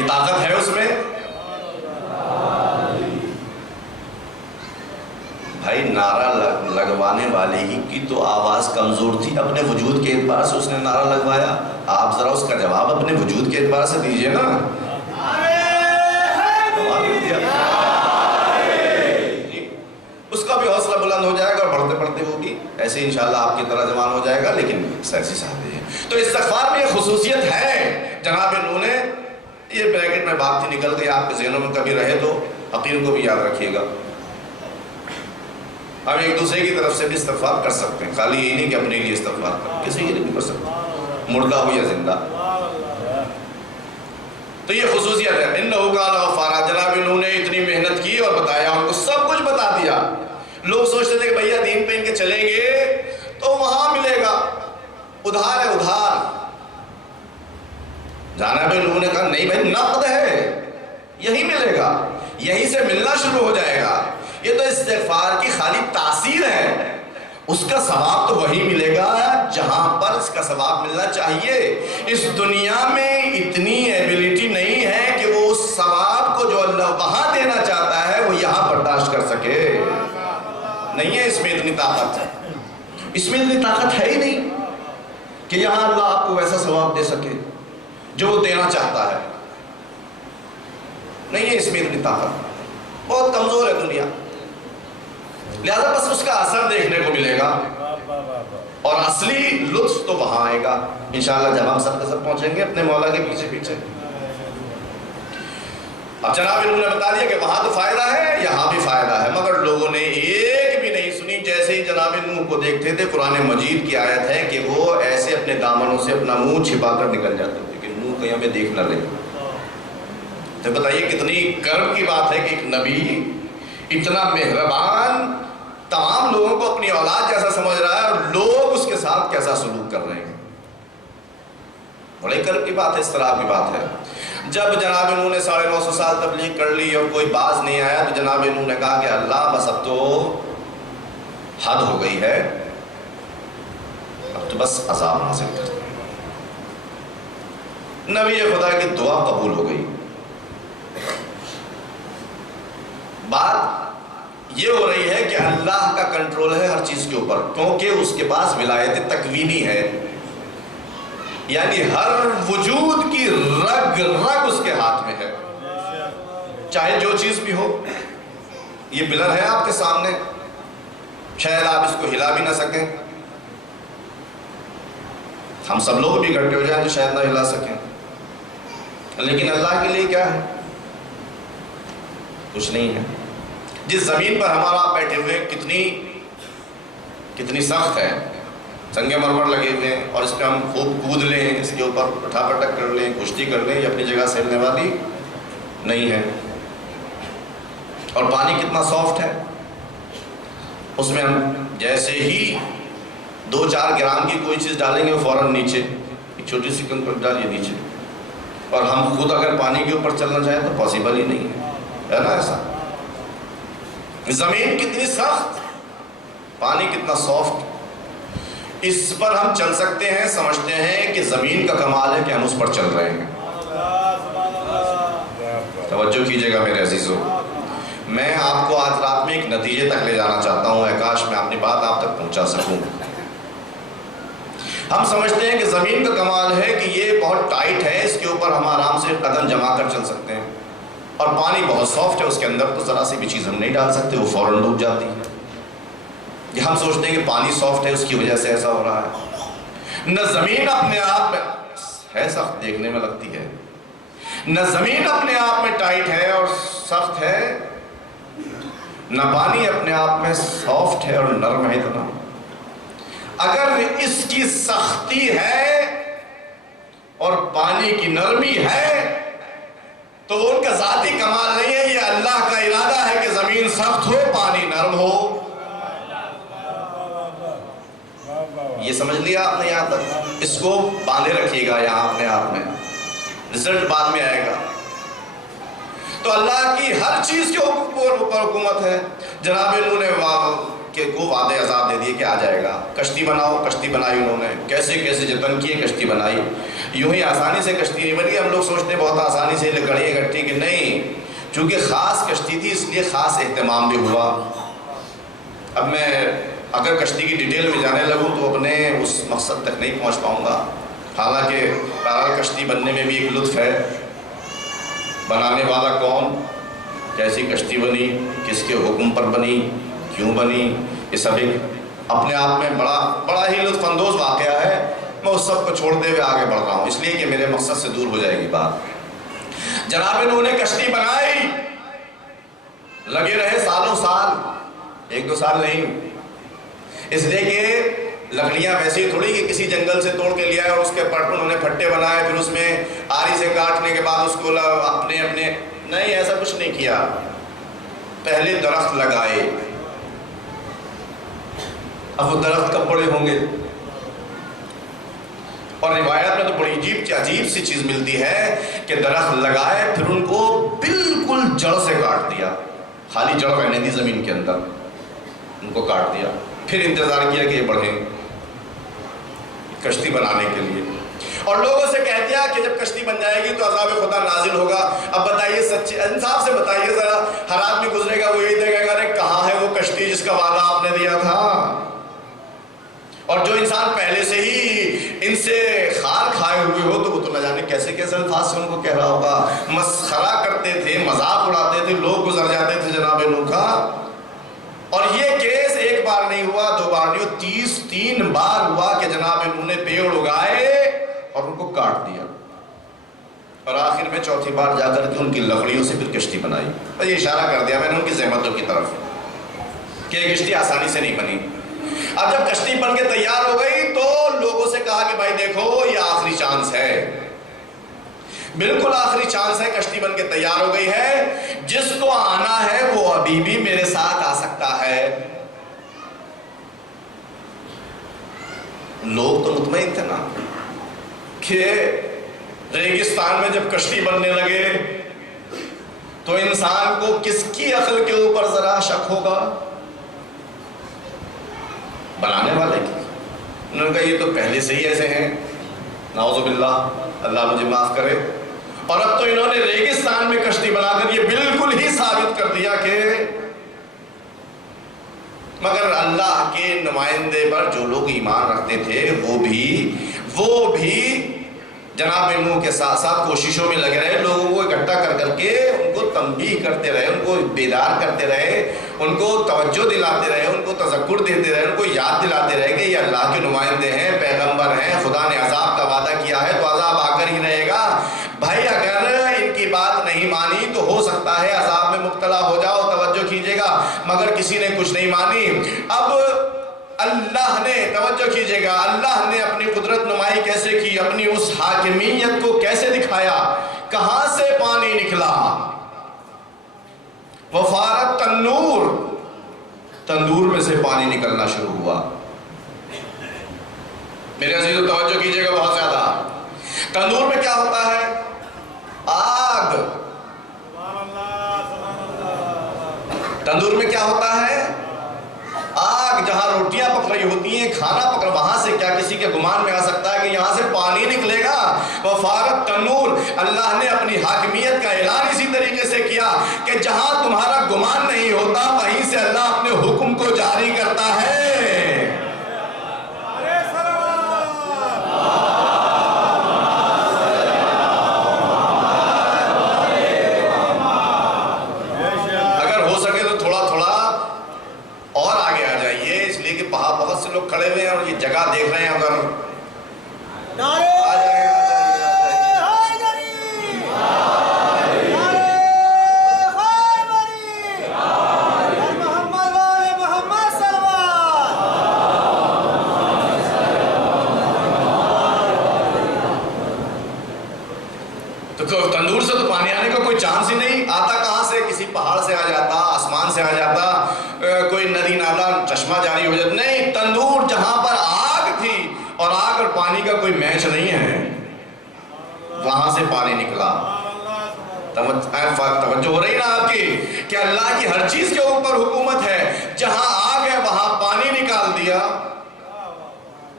طاقت ہے اس میں۔ بھائی نعرہ لگوانے والے ہی کی تو آواز کمزور تھی، اپنے وجود کے اعتبار سے اس نے نعرہ لگوایا، آپ ذرا اس کا جواب اپنے وجود کے اعتبار سے دیجئے نا۔ اس کا بھی حوصلہ بلند ہو جائے گا اور بڑھتے بڑھتے ہوگی، ایسے انشاءاللہ آپ کی طرح جوان ہو جائے گا، لیکن سیسی صاحب ہے۔ تو استغفار میں یہ خصوصیت ہے۔ جناب نوح نے، یہ بریکٹ میں بات تھی نکل گئی، آپ کے ذہنوں میں کبھی رہے تو عقیل کو بھی یاد رکھیے گا۔ ہم ایک دوسرے کی طرف سے بھی استغفار کر سکتے ہیں، خالی یہ نہیں کہ اپنے لیے استغفار کریں، کسی کے لیے بھی کر سکتے ہیں، مردہ ہو یا زندہ۔ تو یہ خصوصیت ہے، انہو کان غفارا۔ جناب نوح نے اتنی محنت کی اور بتایا، ان کو سب کچھ بتا دیا۔ لوگ سوچتے تھے کہ بھیا دین پہ ان کے چلیں گے تو وہاں ملے گا، ادھار ہے ادھار۔ جناب نوح نے کہا نہیں بھائی، نقد ہے، یہی ملے گا، یہیں سے ملنا شروع ہو جائے گا۔ یہ تو استغفار کی خالی تاثیر ہے، اس کا ثواب تو وہی ملے گا جہاں پر اس کا ثواب ملنا چاہیے۔ اس دنیا میں اتنی ایبیلٹی نہیں ہے کہ وہ اس ثواب کو جو اللہ وہاں دینا چاہتا ہے وہ یہاں برداشت کر سکے، نہیں ہے اس میں اتنی طاقت، اس میں اتنی طاقت ہے ہی نہیں کہ یہاں اللہ آپ کو ویسا ثواب دے سکے جو وہ دینا چاہتا ہے، نہیں ہے اس میں اتنی طاقت، بہت کمزور ہے دنیا۔ لہذا بس اس کا اثر دیکھنے کو ملے گا اور اصلی لطف تو وہاں آئے گا انشاءاللہ جب ہم سب کے سب پہنچیں گے اپنے مولا کے پیچھے پیچھے۔ اب جناب انہوں نے بتا دیا کہ وہاں تو فائدہ ہے، یہاں بھی فائدہ ہے، مگر لوگوں نے ایک بھی نہیں سنی۔ جیسے ہی جناب نوح کو دیکھتے تھے، قرآن مجید کی آیت ہے کہ وہ ایسے اپنے دامنوں سے اپنا منہ چھپا کر نکل جاتے تھے کہ نوح کہیں ہمیں دیکھ نہ لے۔ تو بتائیے کتنی کرم کی بات ہے کہ ایک نبی اتنا مہربان تمام لوگوں کو اپنی اولاد جیسا سمجھ رہا ہے اور لوگ اس کے ساتھ کیسا سلوک کر رہے ہیں۔ بڑے کرم کی بات ہے، اس طرح کی بات ہے۔ جب جناب انہوں نے 950 سال تبلیغ کر لی اور کوئی باز نہیں آیا تو جناب انہوں نے کہا کہ اللہ بس اب تو حد ہو گئی ہے، اب تو بس عذاب نازل کر۔ نبی خدا کی دعا قبول ہو گئی۔ بات یہ ہو رہی ہے کہ اللہ کا کنٹرول ہے ہر چیز کے اوپر، کیونکہ اس کے پاس ولایت تکوینی ہے، یعنی ہر وجود کی رگ رگ اس کے ہاتھ میں ہے، چاہے جو چیز بھی ہو۔ یہ پلر ہے آپ کے سامنے، شاید آپ اس کو ہلا بھی نہ سکیں، ہم سب لوگ بھی اکٹھے ہو جائیں تو شاید نہ ہلا سکیں، لیکن اللہ کے لیے کیا ہے؟ کچھ نہیں ہے۔ جس زمین پر ہمارا آپ بیٹھے ہوئے کتنی کتنی سخت ہے، سنگ مرمر لگے ہوئے ہیں، اور اس پہ ہم خوب کود لیں، اس کے اوپر اٹھا پٹک کر لیں، کشتی کر لیں، یہ اپنی جگہ سے ہلنے والی نہیں ہے۔ اور پانی کتنا سافٹ ہے، اس میں ہم جیسے ہی 2-4 گرام کی کوئی چیز ڈالیں گے وہ فوراً نیچے، ایک چھوٹی سی کنکر ڈالیے نیچے، اور ہم خود اگر پانی کے اوپر چلنا چاہیں تو پاسبل ہی نہیں ہے نا ایسا۔ زمین کتنی سخت، پانی کتنا سافٹ، اس پر ہم چل سکتے ہیں، سمجھتے ہیں کہ زمین کا کمال ہے کہ ہم اس پر چل رہے ہیں۔ توجہ کیجئے گا میرے عزیزوں، میں آپ کو آج رات میں ایک نتیجے تک لے جانا چاہتا ہوں، کاش میں اپنی بات آپ تک پہنچا سکوں۔ ہم سمجھتے ہیں کہ زمین کا کمال ہے کہ یہ بہت ٹائٹ ہے، اس کے اوپر ہم آرام سے قدم جما کر چل سکتے ہیں، اور پانی بہت سافٹ ہے، اس کے اندر تو ذرا سی بھی چیز ہم نہیں ڈال سکتے، وہ فوراً ڈوب جاتی ہے۔ یہ ہم سوچتے ہیں کہ پانی سافٹ ہے، اس کی وجہ سے ایسا ہو رہا ہے۔ نہ زمین اپنے آپ میں ہے سخت، دیکھنے میں لگتی ہے، نہ زمین اپنے آپ میں ٹائٹ ہے اور سخت ہے، نہ پانی اپنے آپ میں سافٹ ہے اور نرم ہے اتنا۔ اگر اس کی سختی ہے اور پانی کی نرمی ہے تو وہ ان کا ذاتی کمال نہیں ہے، یہ اللہ کا ارادہ ہے کہ زمین سخت ہو، پانی نرم ہو۔ یہ سمجھ لیا آپ نے یہاں تک، اس کو باندھے رکھیے گا یہاں اپنے آپ میں، رزلٹ بعد میں آئے گا۔ تو اللہ کی ہر چیز کے اوپر حکومت ہے۔ جناب نوح نے کو وعدے عذاب دے دیے کہ آ جائے گا، کشتی بناؤ، کشتی بنائی انہوں نے، کیسے کیسے جتن کیے، کشتی بنائی۔ یوں ہی آسانی سے کشتی نہیں بنی، ہم لوگ سوچتے ہیں بہت آسانی سے لکڑیاں اکٹھی، کہ نہیں، چونکہ خاص کشتی تھی اس لیے خاص اہتمام بھی ہوا۔ اب میں اگر کشتی کی ڈیٹیل میں جانے لگوں تو اپنے اس مقصد تک نہیں پہنچ پاؤں گا، حالانکہ بہرحال کشتی بننے میں بھی ایک لطف ہے۔ بنانے والا کون، کیسی کشتی بنی، کس کے حکم پر بنی، کیوں بنی، یہ سب ایک اپنے آپ میں بڑا ہی لطف اندوز واقعہ ہے۔ میں اس سب کو چھوڑتے ہوئے آگے بڑھ رہا ہوں اس لیے کہ میرے مقصد سے دور ہو جائے گی بات۔ جناب نوح نے کشتی بنائی، لگے رہے سالوں سال، 1-2 سال نہیں، اس لیے کہ لکڑیاں ویسے ہی تھوڑی کہ کسی جنگل سے توڑ کے لیا ہے اور اس کے پر انہوں نے پھٹے بنائے، پھر اس میں آری سے کاٹنے کے بعد اس کو اپنے نہیں، ایسا کچھ نہیں کیا۔ پہلے درخت لگائے، اب وہ درخت کب بڑے ہوں گے؟ اور روایت میں تو بڑی عجیب سی چیز ملتی ہے کہ درخت لگائے، پھر ان کو بالکل جڑ سے کاٹ دیا، خالی جڑ رہنے دی زمین کے اندر، ان کو کاٹ دیا، پھر انتظار کیا کہ یہ بڑھیں کشتی بنانے کے لیے، اور لوگوں سے کہہ دیا کہ جب کشتی بن جائے گی تو عذاب خدا نازل ہوگا۔ اب بتائیے، سچے انصاف سے بتائیے ذرا، ہر آدمی گزرے گا وہ یہی دیکھے گا، ارے کہاں ہے وہ کشتی جس کا وعدہ آپ نے دیا تھا؟ اور جو انسان پہلے سے ہی ان سے خار کھائے ہوئے ہو تو وہ تو نہ جانے کیسے کیسے الفاظ سے ان کو کہہ رہا ہوگا، مسخرہ کرتے تھے، مذاق اڑاتے تھے، لوگ گزر جاتے تھے جناب نوح کا۔ اور یہ کیس 1 بار نہیں ہوا، 2 بار نہیں ہوا، 33 بار ہوا کہ جناب نوح نے پیڑ اگائے اور ان کو کاٹ دیا، اور آخر میں 4تھی بار جا کر کے ان کی لکڑیوں سے پھر کشتی بنائی۔ اور یہ اشارہ کر دیا میں نے ان کی زحمتوں کی طرف کہ یہ کشتی آسانی سے نہیں بنی۔ اب جب کشتی بن کے تیار ہو گئی تو لوگوں سے کہا کہ بھائی دیکھو یہ آخری چانس ہے، بالکل آخری چانس ہے، کشتی بن کے تیار ہو گئی ہے، جس کو آنا ہے وہ ابھی بھی میرے ساتھ آ سکتا ہے۔ لوگ تو مطمئن تھے نا کہ ریگستان میں جب کشتی بننے لگے تو انسان کو کس کی عقل کے اوپر ذرا شک ہوگا؟ بنانے والے کی۔ انہوں نے کہا یہ تو پہلے سے ہی ایسے ہیں، نعوذ باللہ، اللہ مجھے معاف کرے۔ اور اب تو انہوں نے ریگستان میں کشتی بنا کر یہ بالکل ہی ثابت کر دیا کہ مگر اللہ کے نمائندے پر جو لوگ ایمان رکھتے تھے وہ بھی جناب نوح کے ساتھ ساتھ کوششوں میں لگے رہے، لوگوں کو اکٹھا کر کے ان کو تنبیہ کرتے رہے، ان کو بیدار کرتے رہے، ان کو توجہ دلاتے رہے، ان کو تذکر دیتے رہے، ان کو یاد دلاتے رہے کہ یہ اللہ کے نمائندے ہیں، پیغمبر ہیں، خدا نے عذاب کا وعدہ کیا ہے تو عذاب آ کر ہی رہے گا بھائی، اگر ان کی بات نہیں مانی تو ہو سکتا ہے عذاب میں مبتلا ہو جاؤ، توجہ کیجیے گا۔ مگر کسی نے کچھ نہیں مانی۔ اب اللہ نے، توجہ کیجئے گا، اللہ نے اپنی قدرت نمائی کیسے کی، اپنی اس حاکمیت کو کیسے دکھایا، کہاں سے پانی نکلا؟ وفارت تنور، تندور میں سے پانی نکلنا شروع ہوا۔ میرے عزیزو توجہ کیجئے گا بہت زیادہ، تندور میں کیا ہوتا ہے؟ آگ۔ تندور میں کیا ہوتا ہے؟ آگ، جہاں روٹیاں پک رہی ہوتی ہیں، کھانا پک رہا، وہاں سے کیا کسی کے گمان میں آ سکتا ہے کہ یہاں سے پانی نکلے گا؟ وفارت تنور، اللہ نے اپنی حاکمیت کا اعلان اسی طریقے سے کیا کہ جہاں تمہارا گمان نہیں ہوتا وہیں سے اللہ اپنے حکم کو جاری کرتا ہے۔ بہت سے لوگ کھڑے ہوئے ہیں اور یہ جگہ دیکھ رہے ہیں، اگر تو تندور سے تو پانی آنے کا کوئی چانس ہی نہیں، آتا کہاں سے؟ کسی پہاڑ سے آ جاتا، آسمان سے آ جاتا، کوئی ندی نالا چشمہ جاری ہو جاتا، نہیں، تندور جہاں پر آگ تھی، اور آگ اور پانی کا کوئی میچ نہیں ہے، وہاں سے پانی نکلا۔ توجہ ہو رہی نا آپ کی کہ اللہ کی ہر چیز کے اوپر حکومت ہے، جہاں آگ ہے وہاں پانی نکال دیا،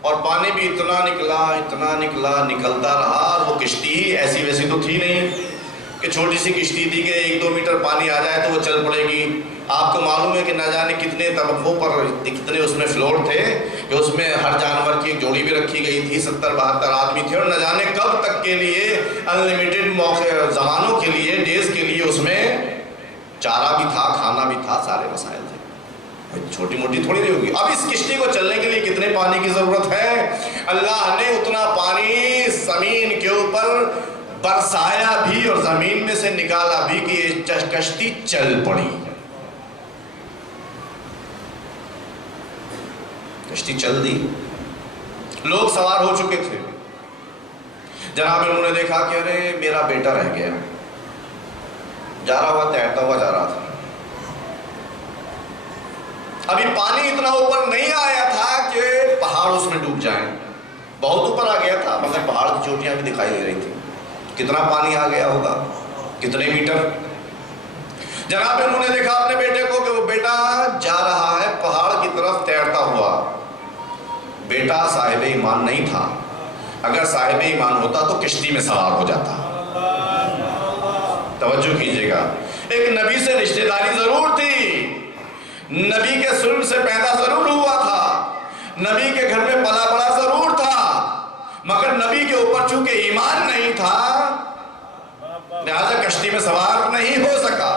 اور پانی بھی اتنا نکلا اتنا نکلا، نکلتا رہا، اور وہ کشتی ایسی ویسی تو تھی نہیں کہ چھوٹی سی کشتی تھی کہ 1-2 میٹر پانی آ جائے تو وہ چل پڑے گی۔ آپ کو معلوم ہے کہ نہ جانے کتنے طبقوں پر کتنے اس میں فلوٹ تھے، کہ اس میں ہر جانور کی ایک جوڑی بھی رکھی گئی تھی، 70-72 آدمی تھے، اور نہ جانے کب تک کے لیے انلیمیٹڈ موقع زمانوں کے لیے، ڈیز کے لیے اس میں چارہ بھی تھا، کھانا بھی تھا، سارے وسائل تھے، چھوٹی موٹی تھوڑی نہیں ہوگی۔ اب اس کشتی کو چلنے کے لیے کتنے پانی کی ضرورت ہے؟ اللہ نے اتنا پانی زمین کے اوپر برسایا بھی اور زمین میں سے نکالا بھی کہ یہ کشتی چل پڑی، کشتی چل دی، لوگ سوار ہو چکے تھے۔ جناب انہوں نے دیکھا کہ ارے میرا بیٹا رہ گیا، جا رہا ہوا، تیرتا ہوا جا رہا تھا، ابھی پانی اتنا اوپر نہیں آیا تھا کہ پہاڑ اس میں ڈوب جائیں، بہت اوپر آ گیا تھا، مگر پہاڑ کی چوٹیاں بھی دکھائی دے رہی تھی۔ کتنا پانی آ گیا ہوگا، کتنے میٹر؟ جناب انہوں نے دیکھا اپنے بیٹے کو کہ وہ بیٹا جا رہا ہے پہاڑ کی طرف تیرتا ہوا۔ بیٹا صاحب ایمان نہیں تھا، اگر صاحب ایمان ہوتا تو کشتی میں سوار ہو جاتا۔ توجہ کیجئے گا، ایک نبی سے رشتہ داری ضرور تھی، نبی کے سلم سے پیدا ضرور ہوا تھا، نبی کے گھر میں پلا بڑا ضرور تھا، مگر نبی کے اوپر چونکہ ایمان نہیں تھا لہذا کشتی میں سوار نہیں ہو سکا۔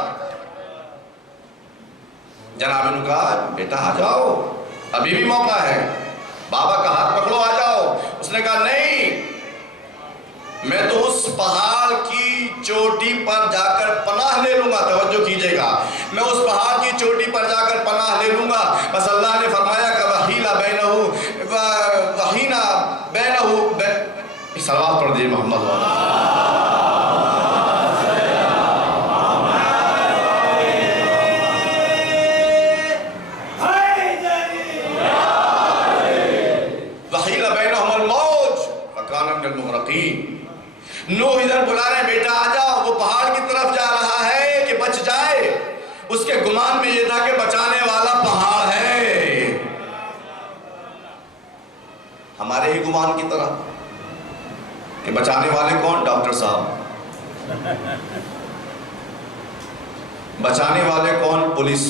جناب نے کہا بیٹا آ جاؤ، ابھی بھی موقع ہے، بابا کا ہاتھ پکڑو، آ جاؤ۔ اس نے کہا نہیں، میں تو اس پہاڑ کی چوٹی پر جا کر پناہ لے لوں گا۔ توجہ کیجئے گا، میں اس پہاڑ کی چوٹی پر جا کر پناہ لے لوں گا۔ بس اللہ نے فرمایا کہ وحیلا بینہو صلوات پڑھ دیجئے محمد وحیلا بینہم الموج فکان من المغرقین۔ نوح ادھر بلا رہے ہیں، بیٹا آ جاؤ، وہ پہاڑ کی طرف جا رہا ہے کہ بچ جائے، اس کے گمان میں یہ تھا کہ بچانے والا پہاڑ ہے، ہمارے ہی گمان کی طرح کہ بچانے والے کون؟ ڈاکٹر صاحب۔ بچانے والے کون؟ پولیس۔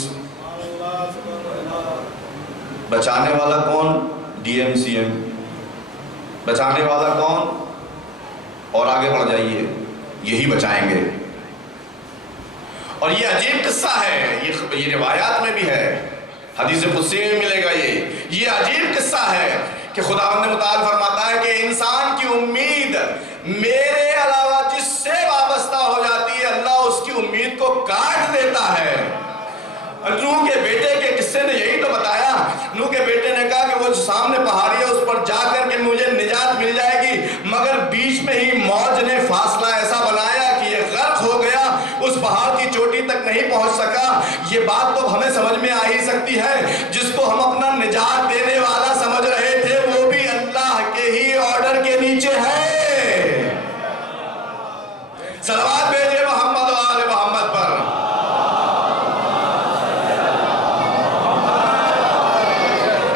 بچانے والا کون؟ D M C M. بچانے والا کون؟ اور آگے بڑھ جائیے، یہی بچائیں گے۔ اور یہ عجیب قصہ ہے، یہ روایات میں بھی ہے، حدیث قدسی میں ملے گا۔ یہ عجیب قصہ ہے کہ خداوند متعال فرماتا ہے کہ انسان کی امید میرے علاوہ جس سے وابستہ ہو جاتی ہے اللہ اس کی امید کو کاٹ دیتا ہے۔ نوح کے بیٹے کے قصے نے یہی تو بتایا۔ نوح کے بیٹے نے کہا کہ وہ سامنے پہاڑی ہے اس پر جا کر کے مجھے نجات مل جائے گی، مگر بیچ میں ہی موج نے فاصلہ ایسا بنایا کہ یہ غرق ہو گیا، اس پہاڑ کی چوٹی تک نہیں پہنچ سکا۔ یہ بات تو ہمیں سمجھ میں آ ہی سکتی ہے، جس کو ہم اپنا نجات دینے والا سمجھ رہے تھے وہ بھی اللہ کے ہی آرڈر کے نیچے ہے۔ صلوات بھیجے محمد و آل محمد پر۔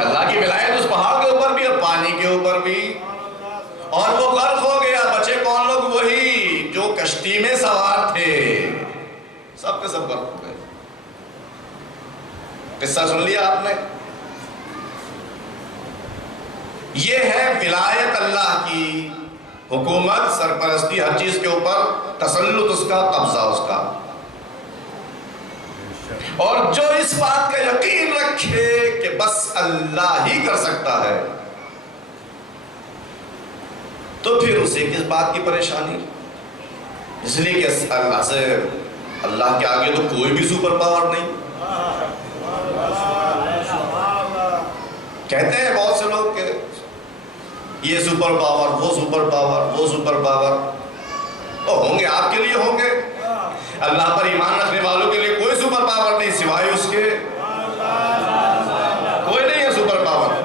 اللہ کی ولایت اس پہاڑ کے اوپر بھی اور پانی کے اوپر بھی، اور وہ غرق ہو گیا۔ بچے کون لوگ؟ وہی جو کشتی میں سوار تھے، سب کے سب غرق ہو گئے۔ قصہ سن لیا آپ نے؟ یہ ہے ولایت اللہ کی، حکومت، سرپرستی، ہر چیز کے اوپر تسلط اس کا، قبضہ اس کا۔ اور جو اس بات کا یقین رکھے کہ بس اللہ ہی کر سکتا ہے، تو پھر اسے کس بات کی پریشانی؟ اس لیے کہ اللہ سے، اللہ کے آگے تو کوئی بھی سپر پاور نہیں۔ کہتے ہیں بہت سے لوگ کہ یہ سپر پاور، وہ سپر پاور، وہ سپر پاور، تو ہوں گے، آپ کے لیے ہوں گے۔ اللہ پر ایمان رکھنے والوں کے لیے کوئی سپر پاور نہیں سوائے اس کے، کوئی نہیں ہے سپر پاور۔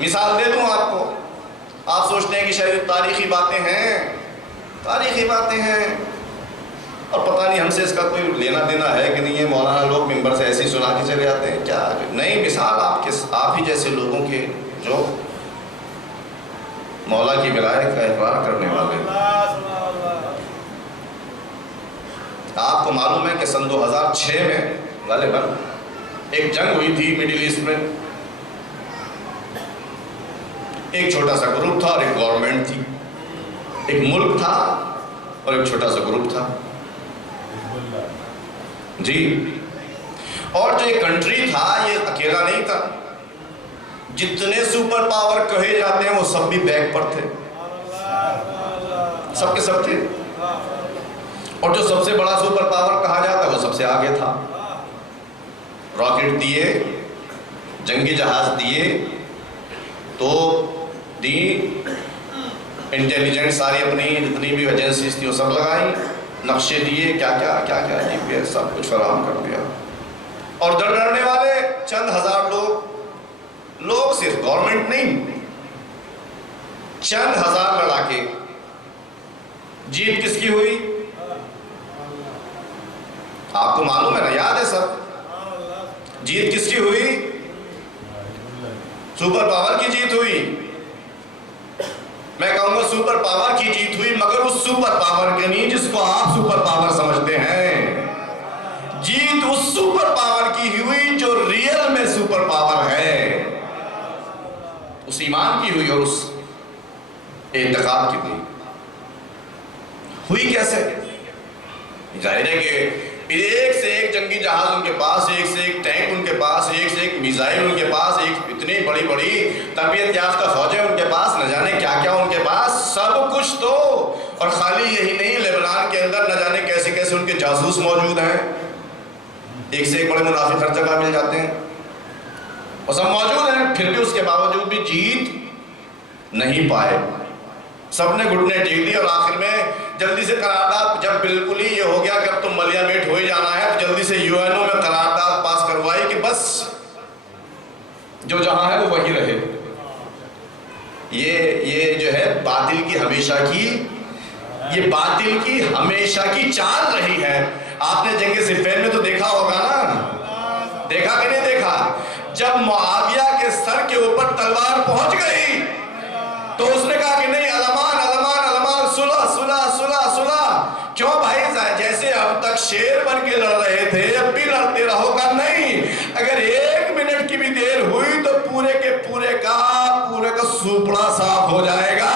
مثال دے دوں آپ کو، آپ سوچتے ہیں کہ شاید تاریخی باتیں ہیں، تاریخی باتیں ہیں، اور پتہ نہیں ہم سے اس کا کوئی لینا دینا ہے کہ نہیں ہے، مولانا لوگ ممبر سے ایسے ہی سنا کے چلے جاتے ہیں، کیا نہیں، مثال آپ ہی جیسے لوگوں کے جو مولا کی ولایت کا اقرار کرنے والے۔ آپ کو معلوم ہے کہ سن 2006 میں غالباً ایک جنگ ہوئی تھی مڈل ایسٹ میں، ایک چھوٹا سا گروپ تھا اور ایک گورنمنٹ تھی، ایک ملک تھا اور ایک چھوٹا سا گروپ تھا جی۔ اور جو ایک کنٹری تھا یہ اکیلا نہیں تھا، جتنے سپر پاور کہے جاتے ہیں وہ سب بھی بیک پر تھے، سب کے سب تھے، اور جو سب سے بڑا سپر پاور کہا جاتا ہے وہ سب سے آگے تھا۔ راکٹ دیے، جنگی جہاز دیے، تو دی انٹیلیجنٹ ساری اپنی جتنی بھی ایجنسیز تھی وہ سب لگائیں، نقشے دیے، کیا جی پی ایس سب کچھ فراہم کر دیا۔ اور ڈرنے والے چند ہزار لوگ، صرف گورنمنٹ نہیں، چند ہزار لڑاکے۔ جیت کس کی ہوئی؟ آپ کو معلوم ہے نا، یاد ہے سب؟ جیت کس کی ہوئی؟ سپر پاور کی جیت ہوئی۔ میں کہوں گا سپر پاور کی جیت ہوئی، مگر اس سپر پاور کے نہیں جس کو آپ سپر پاور سمجھتے ہیں۔ جیت اس سپر پاور کی ہوئی جو ریئل میں سپر پاور ہے، اس ایمان کی ہوئی اور اس اعتقاد کی ہوئی۔ ہوئی کیسے؟ ظاہر ہے کہ ایک سے ایک جنگی جہاز ان کے پاس، ایک سے ایک ٹینک ان کے پاس، ایک سے ایک میزائل ان کے پاس، ایک اتنی بڑی بڑی تربیت یافتہ فوجیں ان کے پاس، نہ جانے کیا کیا ان کے پاس، سب کچھ تو۔ اور خالی یہی نہیں، لیبنان کے اندر نہ جانے کیسے کیسے ان کے جاسوس موجود ہیں، ایک سے ایک بڑے منافق ہر جگہ مل جاتے ہیں، وہ سب موجود ہیں، پھر بھی اس کے باوجود بھی جیت نہیں پائے۔ سب نے گھٹنے ٹیک دی، اور آخر میں جلدی سے قرارداد، جب بالکل ہی یہ ہو گیا کہ اب تم ملیا میٹ ہو ہی جانا ہے، تو جلدی سے یو این او میں قرارداد پاس کروائی کہ بس جو جہاں ہے وہ وہی رہے۔ یہ جو ہے باطل کی ہمیشہ کی چال رہی ہے۔ آپ نے جنگ صفین میں تو دیکھا ہوگا نا، دیکھا کہ نہیں دیکھا؟ جب معاویہ کے سر کے اوپر تلوار پہنچ گئی تو اس نے کہا کہ نہیں، علمان علمان علمان، صلح صلح صلح صلح۔ کیوں بھائی؟ جیسے اب تک شیر بن کے لڑ رہے تھے، اب بھی لڑتے رہو گا؟ نہیں، اگر 1 منٹ کی بھی دیر ہوئی تو پورے کا سوپڑا صاف ہو جائے گا۔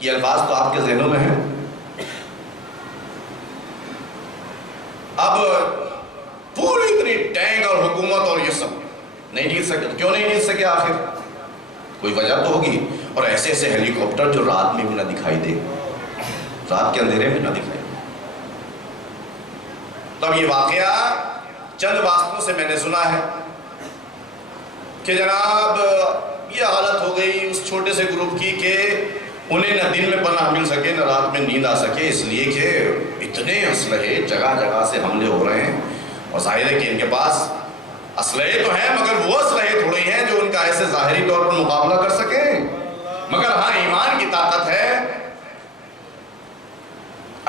یہ الفاظ تو آپ کے ذہنوں میں ہیں۔ اب پوری اتنی ٹینک اور حکومت اور یہ سب نہیں جیت سکے، کیوں نہیں جیت سکے؟ آخر کوئی وجہ تو ہوگی۔ اور ایسے ایسے ہیلی کاپٹر جو رات میں بھی نہ دکھائی دے، رات کے اندھیرے میں نہ دکھائی دے، تو اب یہ واقعہ چند واسطوں سے میں نے سنا ہے کہ جناب یہ حالت ہو گئی اس چھوٹے سے گروپ کی کہ انہیں نہ دن میں پناہ مل سکے نہ رات میں نیند آ سکے، اس لیے کہ اتنے اسلحے جگہ جگہ سے حملے ہو رہے ہیں، اور ظاہر ہے کہ ان کے پاس اسلحے تو ہیں مگر وہ اسلحے تھوڑے ہیں جو ان کا ایسے ظاہری طور پر مقابلہ کر سکیں، مگر ہاں ایمان کی طاقت ہے۔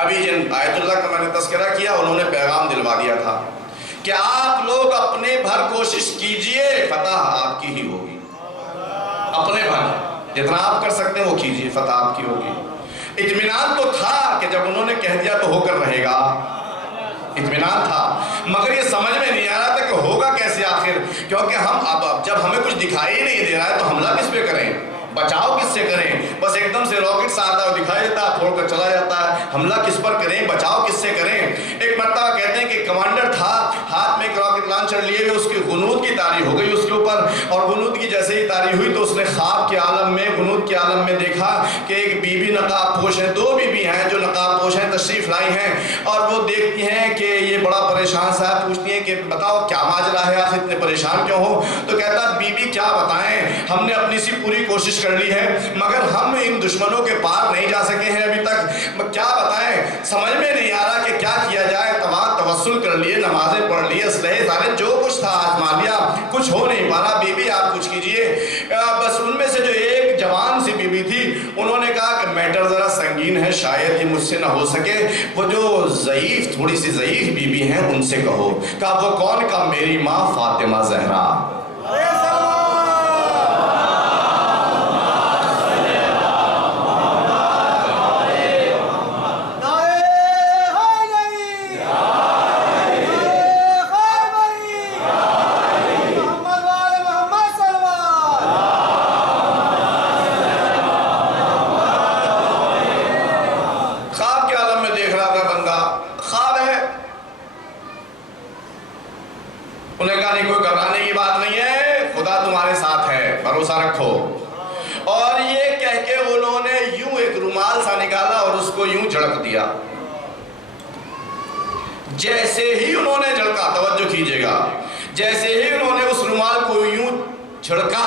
ابھی جن آیت اللہ کا میں نے تذکرہ کیا انہوں نے پیغام دلوا دیا تھا کہ آپ لوگ اپنے بھر کوشش کیجئے، فتح آپ کی ہی ہوگی، اپنے بھر جتنا آپ کر سکتے ہیں وہ کیجئے، فتح آپ کی ہوگی۔ اطمینان تو تھا کہ جب انہوں نے کہہ دیا تو ہو کر رہے گا، اطمینان تھا، مگر یہ سمجھ میں نہیں آ رہا تھا کہ ہوگا کیسے آخر، کیونکہ ہم اب جب ہمیں کچھ دکھائی نہیں دے رہا ہے تو حملہ کس پہ کریں، بچاؤ کس سے کریں؟ بس ایک دم سے راکٹ سے آتا ہے دکھائی دیتا ہے، پھوڑ کر چلا جاتا ہے، حملہ کس پر کریں، بچاؤ کس سے کریں؟ ایک مرتبہ کہتے ہیں کہ کمانڈر تھا، ہاتھ میں ایک راکٹ لانچر لیے ہوئے، اس کی غنود کی طاری ہو گئی اس کے اوپر، اور غنود کی جیسے ہی طاری ہوئی تو اس نے خواب کے عالم میں، غنود کے عالم میں دیکھا کہ ایک بی بی نقاب پوش ہے، دو بی بی ہیں جو نقاب پوش ہیں تشریف لائی ہیں، اور وہ دیکھتی ہیں کہ یہ بڑا پریشان سا ہے، پوچھتی ہیں کہ بتاؤ کیا ماجرا ہے، آپ اتنے پریشان کیوں ہو؟ تو کہتا بی بی کیا بتائیں، ہم نے اپنی سی پوری کوشش کر لی ہے مگر ہم ان دشمنوں کے پار نہیں جا سکے ہیں ابھی تک، کیا بتائیں، سمجھ میں نہیں آ رہا کہ کیا کیا جائے، تمام توسل کر لیے، نمازیں پڑھ لی، اسلحے سارے جو کچھ تھا آزما لیا، کچھ ہو نہیں پا رہا، بی بی آپ کچھ کیجئے۔ بس ان میں سے جو ایک جوان سی بی بی تھی انہوں نے کہا کہ میٹر ذرا سنگین ہے، شاید یہ مجھ سے نہ ہو سکے، وہ جو ضعیف تھوڑی سی ضعیف بی بی ہیں ان سے کہو۔ کہا وہ کون؟ کہا میری ماں فاطمہ زہرا۔ رکھو، اور یہ کہہ کے انہوں نے یوں ایک رومال سا نکالا اور اس کو یوں جھڑک دیا، جیسے ہی انہوں نے جھڑکا، توجہ کیجئے گا، جیسے ہی انہوں نے اس رومال کو یوں جھڑکا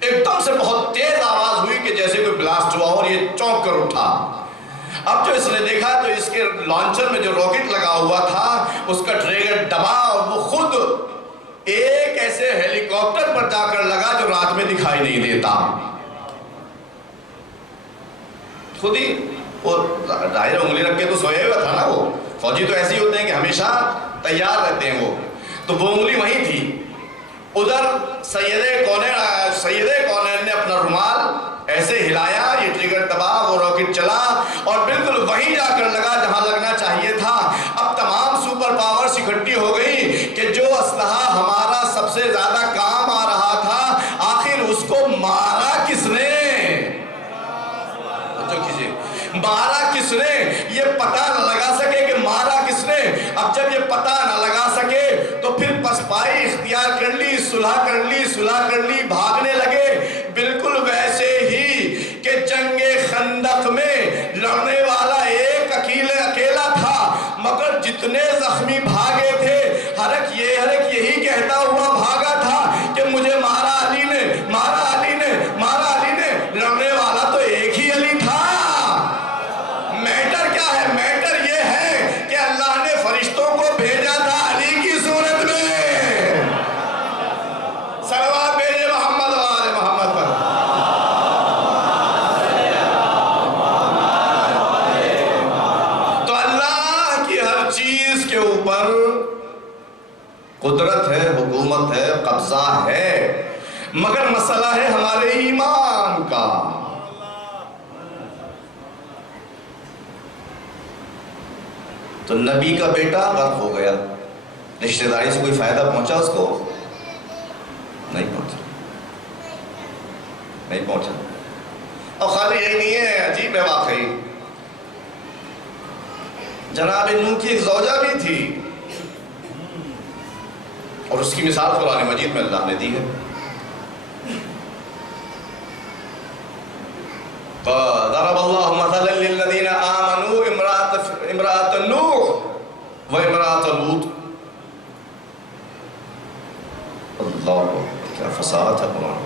ایک دم سے بہت تیز آواز ہوئی کہ جیسے کوئی بلاسٹ ہوا اور یہ چونک کر اٹھا۔ اب جو اس نے دیکھا تو اس کے لانچر میں جو راکٹ لگا ہوا تھا اس کا ٹریگر دبا اور وہ خود ایک ایسے ہیلی کاپٹر پر جا کر لگا جو رات میں دکھائی نہیں دیتا، خود ہی وہ ظاہر انگلی رکھ کے تو سوئے ہوئے تھا نا، وہ فوجی تو ایسے ہی ہوتے ہیں کہ ہمیشہ تیار رہتے ہیں، وہ تو وہ انگلی وہیں تھی۔ ادھر سید کونین نے اپنا رومال ایسے ہلایا، یہ ٹریگر دبا، وہ راکٹ چلا اور بالکل وہیں جا کر لگا جہاں لگنا چاہیے تھا۔ اب تمام سپر پاورز اکٹھی ہو گئی کہ جو اسلحہ ہمارا سب سے زیادہ کام آ رہا تھا آخر اس کو مارا کس نے؟ مارا کس نے؟ یہ پتہ نہ لگا سکے کہ مارا کس نے۔ اب جب یہ پتہ نہ لگا سکے تو پھر پسپائی اختیار کر لی، صلح کر لی، بھاگنے لگے، بالکل ویسے ہی کہ جنگ خندق میں لڑنے والا ایک اکیلا تھا مگر جتنے زخمی بھاگے تھے حرک یہی کہتا ہوا بھاگا تھا کہ مجھے مارا علی نے، لڑنے والا تو ایک ہی علی تھا۔ میٹر کیا ہے؟ میٹر یہ ہے کہ اللہ نے فرشتوں کو بھیجا تھا علی کی صورت میں، صلوات بھیجے محمد و آل محمد پر۔ تو اللہ کی ہر چیز کے اوپر قدرت ہے، حکومت ہے، قبضہ ہے، مگر مسئلہ ہے ہمارے ایمان کا۔ تو نبی کا بیٹا غرق ہو گیا، رشتہ داری سے کوئی فائدہ پہنچا اس کو؟ نہیں پہنچا۔ اور خالی یہی نہیں ہے، عجیب ہے واقعی، جناب نوح کی ایک زوجہ بھی تھی اور اس کی مثال قرآن مجید میں اللہ نے دی ہے۔ ضرب اللہ مثلا للذین آمنوا امرأة نوح ساتھ ہے قرآن.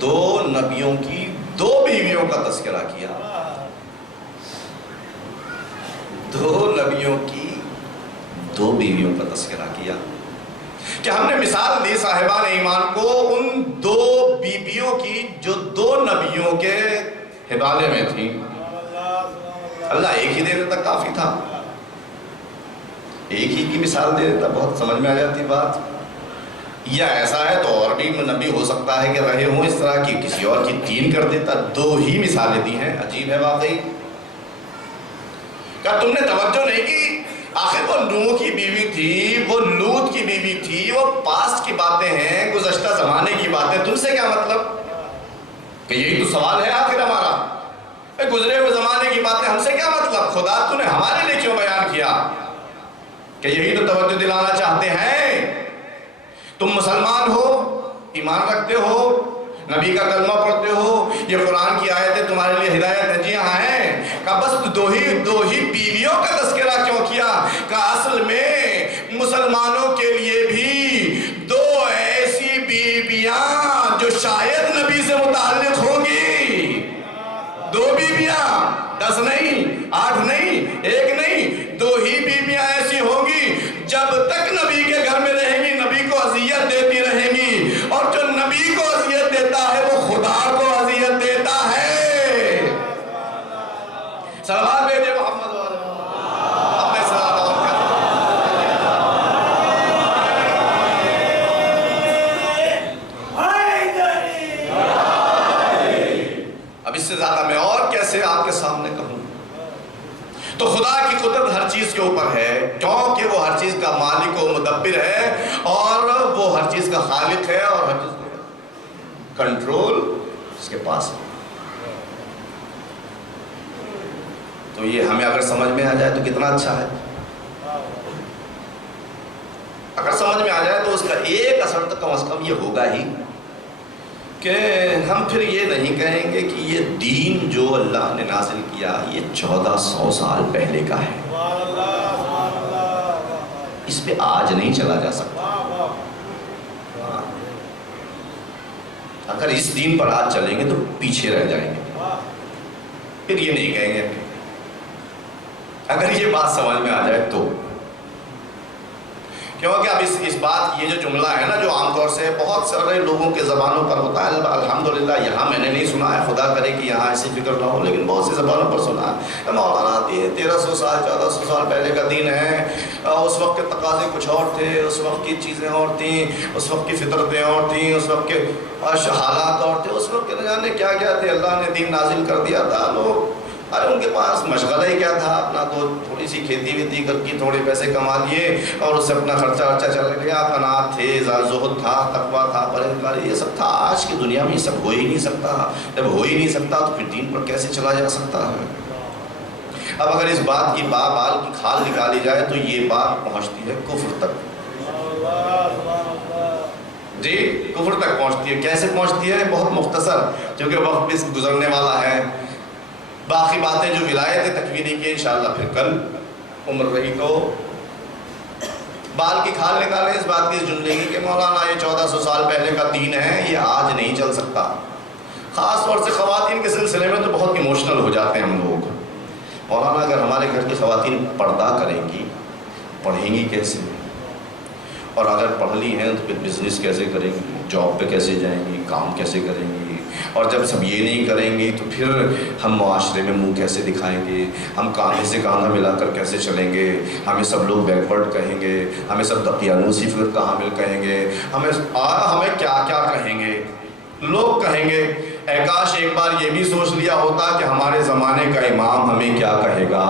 دو نبیوں کی دو بیویوں کا تذکرہ کیا. دو نبیوں کی دو بیویوں کا تذکرہ کیا کہ ہم نے مثال دی صاحبان ایمان کو ان دو بیویوں کی جو دو نبیوں کے حوالے میں تھیں. اللہ ایک ہی دے دیتا کافی تھا, ایک ہی کی مثال دے دیتا, بہت سمجھ میں آ جاتی بات. یا ایسا ہے تو اور بھی نبی ہو سکتا ہے کہ رہے ہوں اس طرح کی, کسی اور کی تین کر دیتا. دو ہی مثالیں دی ہیں, عجیب ہے واقعی. کیا تم نے توجہ نہیں کی؟ آخر وہ نوح کی بیوی تھی, وہ لوط کی بیوی تھی, وہ پاسٹ کی باتیں ہیں, گزشتہ زمانے کی باتیں. تم سے کیا مطلب؟ کہ یہی تو سوال ہے آخر ہمارا. گزرے ہوئے زمانے کی باتیں ہم سے کیا مطلب؟ خدا تو نے ہمارے لیے کیوں بیان کیا؟ کہ یہی تو توجہ دلانا چاہتے ہیں. تم مسلمان ہو, ایمان رکھتے ہو, نبی کا کلمہ پڑھتے ہو, یہ قرآن کی آیتیں تمہارے لیے ہدایت ہے. جی ہاں ہیں. کہ بس دو ہی بیویوں کا تذکرہ کیوں کیا؟ کہ اصل میں مسلمانوں کے لیے بھی دو ایسی بیویاں جو شاید نبی سے متعلق ہوں گی. دو بیویاں, 10 نہیں, 8 نہیں, 1 نہیں, دو ہی بیویاں ایسی ہوں گی جب تک نبی کے گھر میں رہیں گی نبی کو اذیت دیتی رہیں گی. اور جو نبی کو اذیت دیتا ہے وہ خدا کو اذیت دیتا ہے. صلوات بھیجے محمد اپنے صلوات اور کریں. اب اس سے زیادہ میں اور کیسے آپ کے سامنے کہوں؟ تو خدا کی قدرت ہر چیز کے اوپر ہے, کیونکہ وہ ہر چیز کا مالک و مدبر ہے, اور وہ ہر چیز کا خالق ہے, اور ہر چیز کا کنٹرول اس کے پاس ہے. تو یہ ہمیں اگر سمجھ میں آ جائے تو کتنا اچھا ہے. اگر سمجھ میں آ جائے تو اس کا ایک اثر تو کم از کم یہ ہوگا ہی کہ ہم پھر یہ نہیں کہیں گے کہ یہ دین جو اللہ نے نازل کیا یہ 1400 سال پہلے کا ہے, اس پہ آج نہیں چلا جا سکتا. اگر اس دین پر آج چلیں گے تو پیچھے رہ جائیں گے. پھر یہ نہیں کہیں گے. اگر یہ بات سمجھ میں آ جائے تو, کیونکہ اب اس بات, یہ جو جملہ ہے نا جو عام طور سے بہت سارے لوگوں کے زبانوں پر ہوتا ہے, الحمدللہ یہاں میں نے نہیں سنا ہے, خدا کرے کہ یہاں ایسی فکر نہ ہو, لیکن بہت سی زبانوں پر سنا ہے. مولانا 1300 سال 1400 سال پہلے کا دین ہے, اس وقت کے تقاضے کچھ اور تھے, اس وقت کی چیزیں اور تھیں, اس وقت کی فطرتیں اور تھیں, اس وقت کے حالات اور تھے, اس وقت کے نہ جانے کیا کیا تھے. اللہ نے دین نازل کر دیا تھا. لوگ ارے ان کے پاس مشغلہ ہی کیا تھا, اپنا تو تھوڑی سی کھیتی ویتی کر کی تھوڑے پیسے کما لیے اور اس سے اپنا خرچہ ورچہ چل گیا. قناعت تھے, زہد تھا, تقویٰ تھا, پرہیزگاری, یہ سب تھا. آج کی دنیا میں یہ سب ہو ہی نہیں سکتا. جب ہو ہی نہیں سکتا تو پھر دین پر کیسے چلا جا سکتا ہے؟ اب اگر اس بات کی بال کی کھال نکالی جائے تو یہ بات پہنچتی ہے کفر تک. جی کفر تک پہنچتی ہے. کیسے پہنچتی ہے؟ بہت مختصر, کیونکہ وقت بھی گزرنے والا ہے. باقی باتیں جو ولایت تکوینی کی انشاءاللہ پھر کل عمر رہی تو بال کی کھال نکالیں اس بات کی, اس جملے کی کہ مولانا یہ 1400 سال پہلے کا دین ہے, یہ آج نہیں چل سکتا. خاص طور سے خواتین کے سلسلے میں تو بہت ایموشنل ہو جاتے ہیں ہم لوگ. مولانا اگر ہمارے گھر کی خواتین پردہ کریں گی, پڑھیں گی کیسے؟ اور اگر پڑھ لی ہیں تو پھر بزنس کیسے کریں گی, جاب پہ کیسے جائیں گی, کام کیسے کریں گی؟ اور جب سب یہ نہیں کریں گی تو پھر ہم معاشرے میں منہ کیسے دکھائیں گے؟ ہم کاندھے سے کاندھا ملا کر کیسے چلیں گے؟ ہمیں سب لوگ بیکورڈ کہیں گے, ہمیں سب دقیانوسی فکر کا حامل کہیں گے, ہمیں کیا کیا کہیں گے. لوگ کہیں گے. اے کاش ایک بار یہ بھی سوچ لیا ہوتا کہ ہمارے زمانے کا امام ہمیں کیا کہے گا.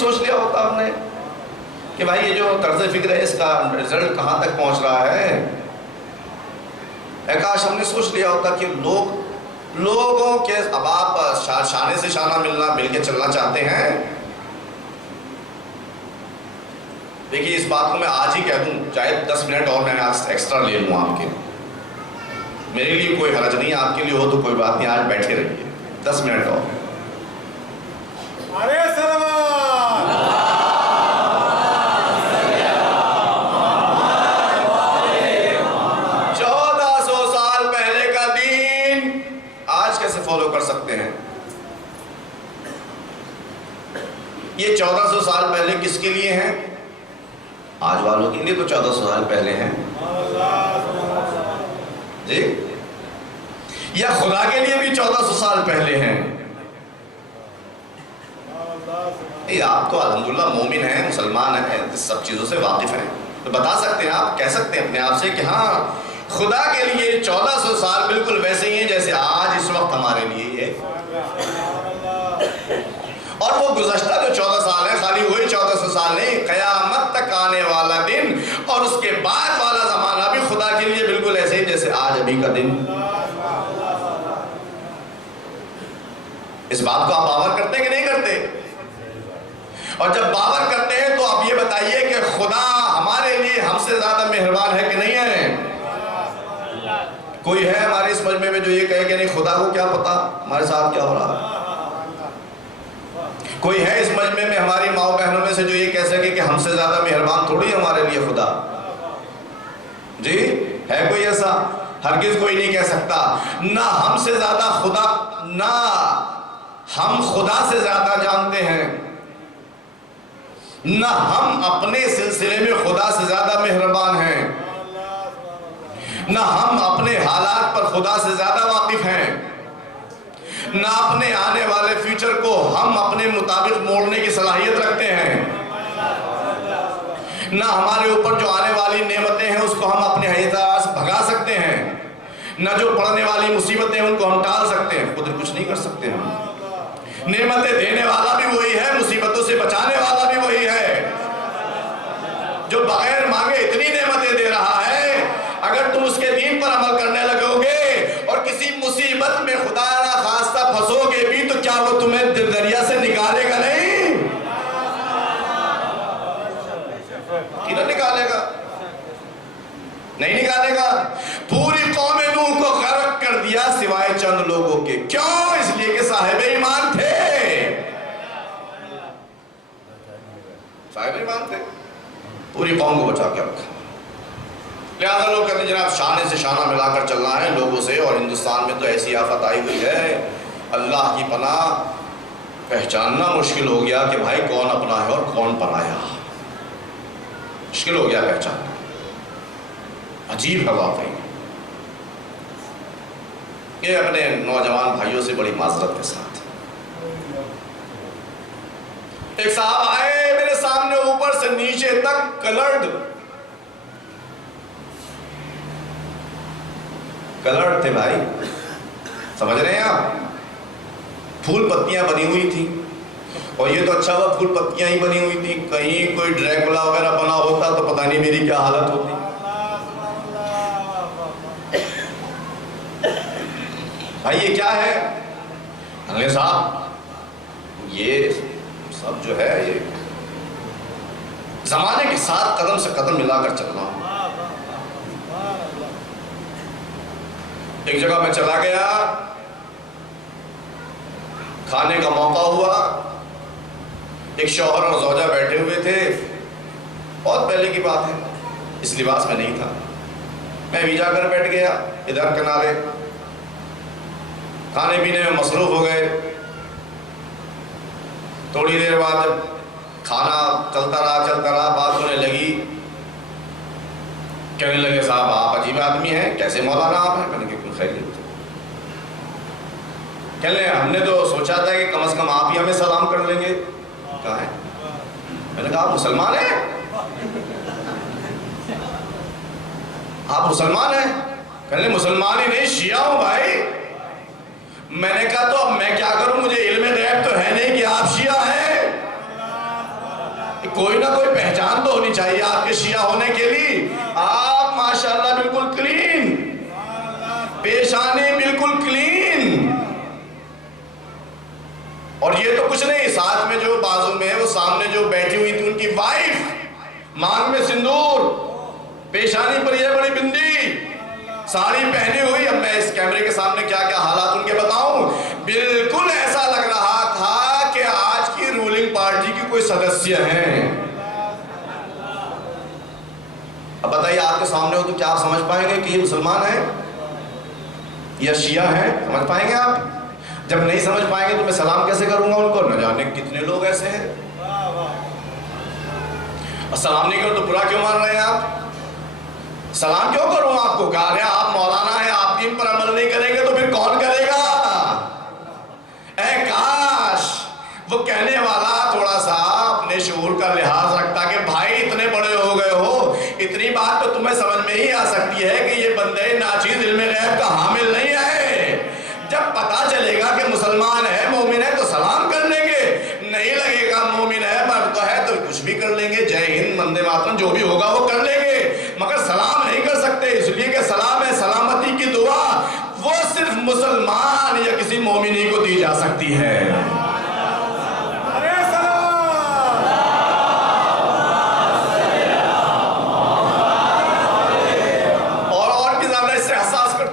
سوچ لیا ہوتا ہم نے کہ بھائی یہ جو طرز فکر ہے اس کا رزلٹ کہاں تک پہنچ رہا ہے. کاش ہم نے سوچ لیا ہوتا کہ لوگوں کے اب آپ شانے سے شانہ مل کے چلنا چاہتے ہیں. دیکھیے اس بات کو میں آج ہی کہہ دوں, چاہے 10 منٹ اور میں ایکسٹرا لے لوں آپ کے. میرے لیے کوئی حرج نہیں، آپ کے لیے ہو تو کوئی بات نہیں، آج بیٹھے رہیے 10 منٹ اور۔ 1400 سال پہلے کا دین آج کیسے فالو کر سکتے ہیں؟ یہ 1400 سال پہلے کس کے لیے ہیں؟ آج والوں کے لیے تو 1400 سال پہلے ہیں جی، یا خدا کے لیے بھی 1400 سال پہلے ہیں؟ آپ تو الحمدللہ مومن ہیں، مسلمان ہیں، سب چیزوں سے واقف ہیں، تو بتا سکتے ہیں، آپ کہہ سکتے ہیں اپنے آپ سے کہ ہاں خدا کے لیے 1400 سال بالکل ویسے ہی ہیں جیسے آج اس وقت ہمارے لیے ہے۔ اور وہ گزشتہ جو 14 سال ہے، خالی وہی 1400 سال نہیں، قیامت تک آنے والا دن اور اس کے بعد والا زمانہ بھی خدا کے لیے بالکل ایسے ہی جیسے آج ابھی کا دن۔ اس بات کو آپ باور کرتے ہیں کہ نہیں کرتے؟ اور جب باور کرتے ہیں تو آپ یہ بتائیے کہ خدا ہمارے لیے ہم سے زیادہ مہربان ہے کہ نہیں ہے؟ کوئی ہے ہمارے اس مجمع میں جو یہ کہے کہ نہیں خدا کو کیا پتا ہمارے ساتھ کیا ہو رہا؟ کوئی ہے اس مجمع میں ہماری ماؤں بہنوں میں سے جو یہ کہہ سکے کہ ہم سے زیادہ مہربان تھوڑی ہمارے لیے خدا؟ جی ہے کوئی ایسا؟ ہرگز کوئی نہیں کہہ سکتا۔ نہ ہم سے زیادہ خدا، نہ ہم خدا سے زیادہ جانتے ہیں، نہ ہم اپنے سلسلے میں خدا سے زیادہ مہربان ہیں، نہ ہم اپنے حالات پر خدا سے زیادہ واقف ہیں، نہ اپنے آنے والے فیوچر کو ہم اپنے مطابق موڑنے کی صلاحیت رکھتے ہیں، نہ ہمارے اوپر جو آنے والی نعمتیں ہیں اس کو ہم اپنے اعتراض سے بھگا سکتے ہیں، نہ جو پڑھنے والی مصیبتیں ان کو ہم ٹال سکتے ہیں، خود کچھ نہیں کر سکتے ہم۔ نعمتیں دینے والا بھی وہی ہے، مصیبتوں سے بچانے والا بھی وہی ہے، جو بغیر مانگے اتنی نعمتیں دے رہا ہے۔ اگر تم اس کے دین پر عمل کرنے لگو گے اور کسی مصیبت میں خدا نہ خواستہ پھنسو گے بھی تو کیا وہ تمہیں دریا سے نکالے گا نہیں؟ کیوں نکالے گا؟ نہیں نکالے گا۔ پوری قوم نوح کو غرق کر دیا سوائے چند لوگوں کے، کیوں؟ اس لیے کہ صاحب ایمان تھے، صاحب ایمان تھے، پوری قوم کو بچا کے رکھا۔ لہذا لوگ کہتے ہیں جناب شانے سے شانہ ملا کر چلنا ہے لوگوں سے، اور ہندوستان میں تو ایسی آفت آئی ہوئی ہے اللہ کی پناہ، پہچاننا مشکل ہو گیا کہ بھائی کون اپنا ہے اور کون پرایا، مشکل ہو گیا پہچاننا، عجیب ہے واقعی۔ یہ اپنے نوجوان بھائیوں سے بڑی معذرت کے ساتھ، ایک صاحب آئے میرے سامنے اوپر سے نیچے تک کلرڈ تھے بھائی، سمجھ رہے ہیں آپ؟ پھول پتیاں بنی ہوئی تھی، اور یہ تو اچھا ہوا پھول پتیاں ہی بنی ہوئی تھی، کہیں کوئی ڈریکولا وغیرہ بنا ہوتا تو پتہ نہیں میری کیا حالت ہوتی۔ بھائی یہ کیا ہے؟ انگلے صاحب یہ سب جو ہے یہ زمانے کے ساتھ قدم سے قدم ملا کر چلنا۔ ایک جگہ میں چلا گیا، کھانے کا موقع ہوا، ایک شوہر اور زوجہ بیٹھے ہوئے تھے، بہت پہلے کی بات ہے، اس لباس میں نہیں تھا، میں بھی جا کر بیٹھ گیا ادھر کنارے، کھانے پینے میں مصروف ہو گئے۔ تھوڑی دیر بعد جب کھانا چلتا رہا بات ہونے لگی، کہنے لگے صاحب آپ عجیب آدمی ہیں، کیسے مولانا آپ ہیں؟ میں نے کہا کوئی خیریت؟ کہنے لگے ہم نے تو سوچا تھا کہ کم از کم آپ ہی ہمیں سلام کر لیں گے۔ کہا ہے؟ میں نے کہا آپ مسلمان ہیں؟ آپ مسلمان ہیں؟ کہنے لگے مسلمان ہی نہیں شیعہ ہوں بھائی۔ میں نے کہا تو اب میں کیا کروں، مجھے علم غیب تو ہے نہیں کہ آپ شیعہ ہیں، کوئی نہ کوئی پہچان تو ہونی چاہیے آپ کے شیعہ ہونے کے لیے۔ آپ ماشاءاللہ بالکل کلین، پیشانی بالکل کلین، اور یہ تو کچھ نہیں، ساتھ میں جو بازو میں وہ سامنے جو بیٹھی ہوئی تھی ان کی وائف، مانگ میں سندور، پیشانی پر یہ بڑی بندی، ساڑی پہنی ہوئی. اب میں اس کیمرے کے سامنے کیا کیا حالات ان کے بتاؤں. بالکل ایسا لگ رہا تھا کہ آج کی رولنگ پارٹی کی کوئی سدسیہ ہیں. اب بتائیے آپ کے سامنے ہو تو کیا آپ سمجھ پائیں گے کہ یہ مسلمان ہیں یا شیعہ ہیں؟ سمجھ پائیں گے آپ؟ جب نہیں سمجھ پائیں گے تو میں سلام کیسے کروں گا ان کو؟ نہ جانے کتنے لوگ ایسے ہیں. سلام نہیں کرو تو برا کیوں مان رہے ہیں آپ؟ سلام کیوں کروں آپ کو؟ کہا رہے آپ مولانا ہیں، آپ دین پر عمل نہیں کریں گے تو پھر کون کرے گا؟ اے کاش وہ کہنے والا تھوڑا سا اپنے شعور کا لحاظ رکھتا کہ بھائی اتنے بڑے ہو گئے ہو، اتنی بات تو تمہیں سمجھ میں ہی آ سکتی ہے کہ یہ بندے ناچیز علم غیب کا حامل نہیں ہے. جب پتا چلے گا کہ مسلمان ہے، مومن ہے تو سلام کر لیں گے، نہیں لگے گا مومن ہے مرد ہے تو کچھ بھی کر لیں گے، جے ہند وندے ماترم جو بھی ہوگا وہ کر لیں گے، مگر سلام نہیں کر سکتے. اس لیے کہ سلام ہے سلامتی کی دعا، وہ صرف مسلمان یا کسی مومنی کو دی جا سکتی ہے.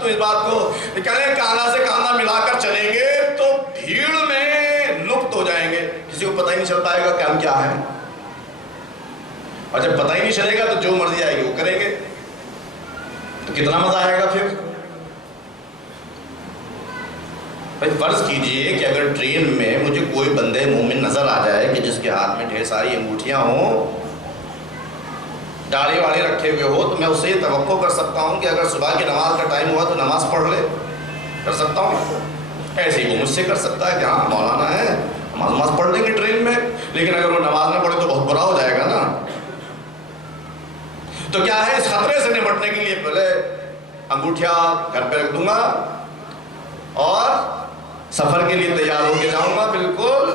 اس بات کو کہنے کانا سے کانا ملا کر چلیں گے تو بھیڑ میں لپت ہو جائیں گے، کسی کو پتہ ہی نہیں چل پائے گا کہ ہم کیا ہیں. اور جب پتہ ہی نہیں چلے گا تو جو مرضی آئے گی وہ کریں گے، تو کتنا مزہ آئے گا پھر. بھائی فرض کیجئے کہ اگر ٹرین میں مجھے کوئی بندے مومن نظر آ جائے کہ جس کے ہاتھ میں ڈھیر ساری انگوٹھیاں ہوں، داڑھی واڑی رکھے ہوئے ہو، تو میں اسے یہ توقع کر سکتا ہوں کہ اگر صبح کی نماز کا ٹائم ہوا تو نماز پڑھ لے. کر سکتا ہوں. ایسے ہی وہ مجھ سے کر سکتا ہے کہ ہاں مولانا ہے، نماز پڑھ لیں گے ٹرین میں. لیکن اگر وہ نماز نہ پڑھے تو بہت برا ہو جائے گا نا. تو کیا ہے، اس خطرے سے نمٹنے کے لیے پہلے انگوٹھیا گھر پہ رکھ دوں گا اور سفر کے لیے تیار ہو کے جاؤں گا، بالکل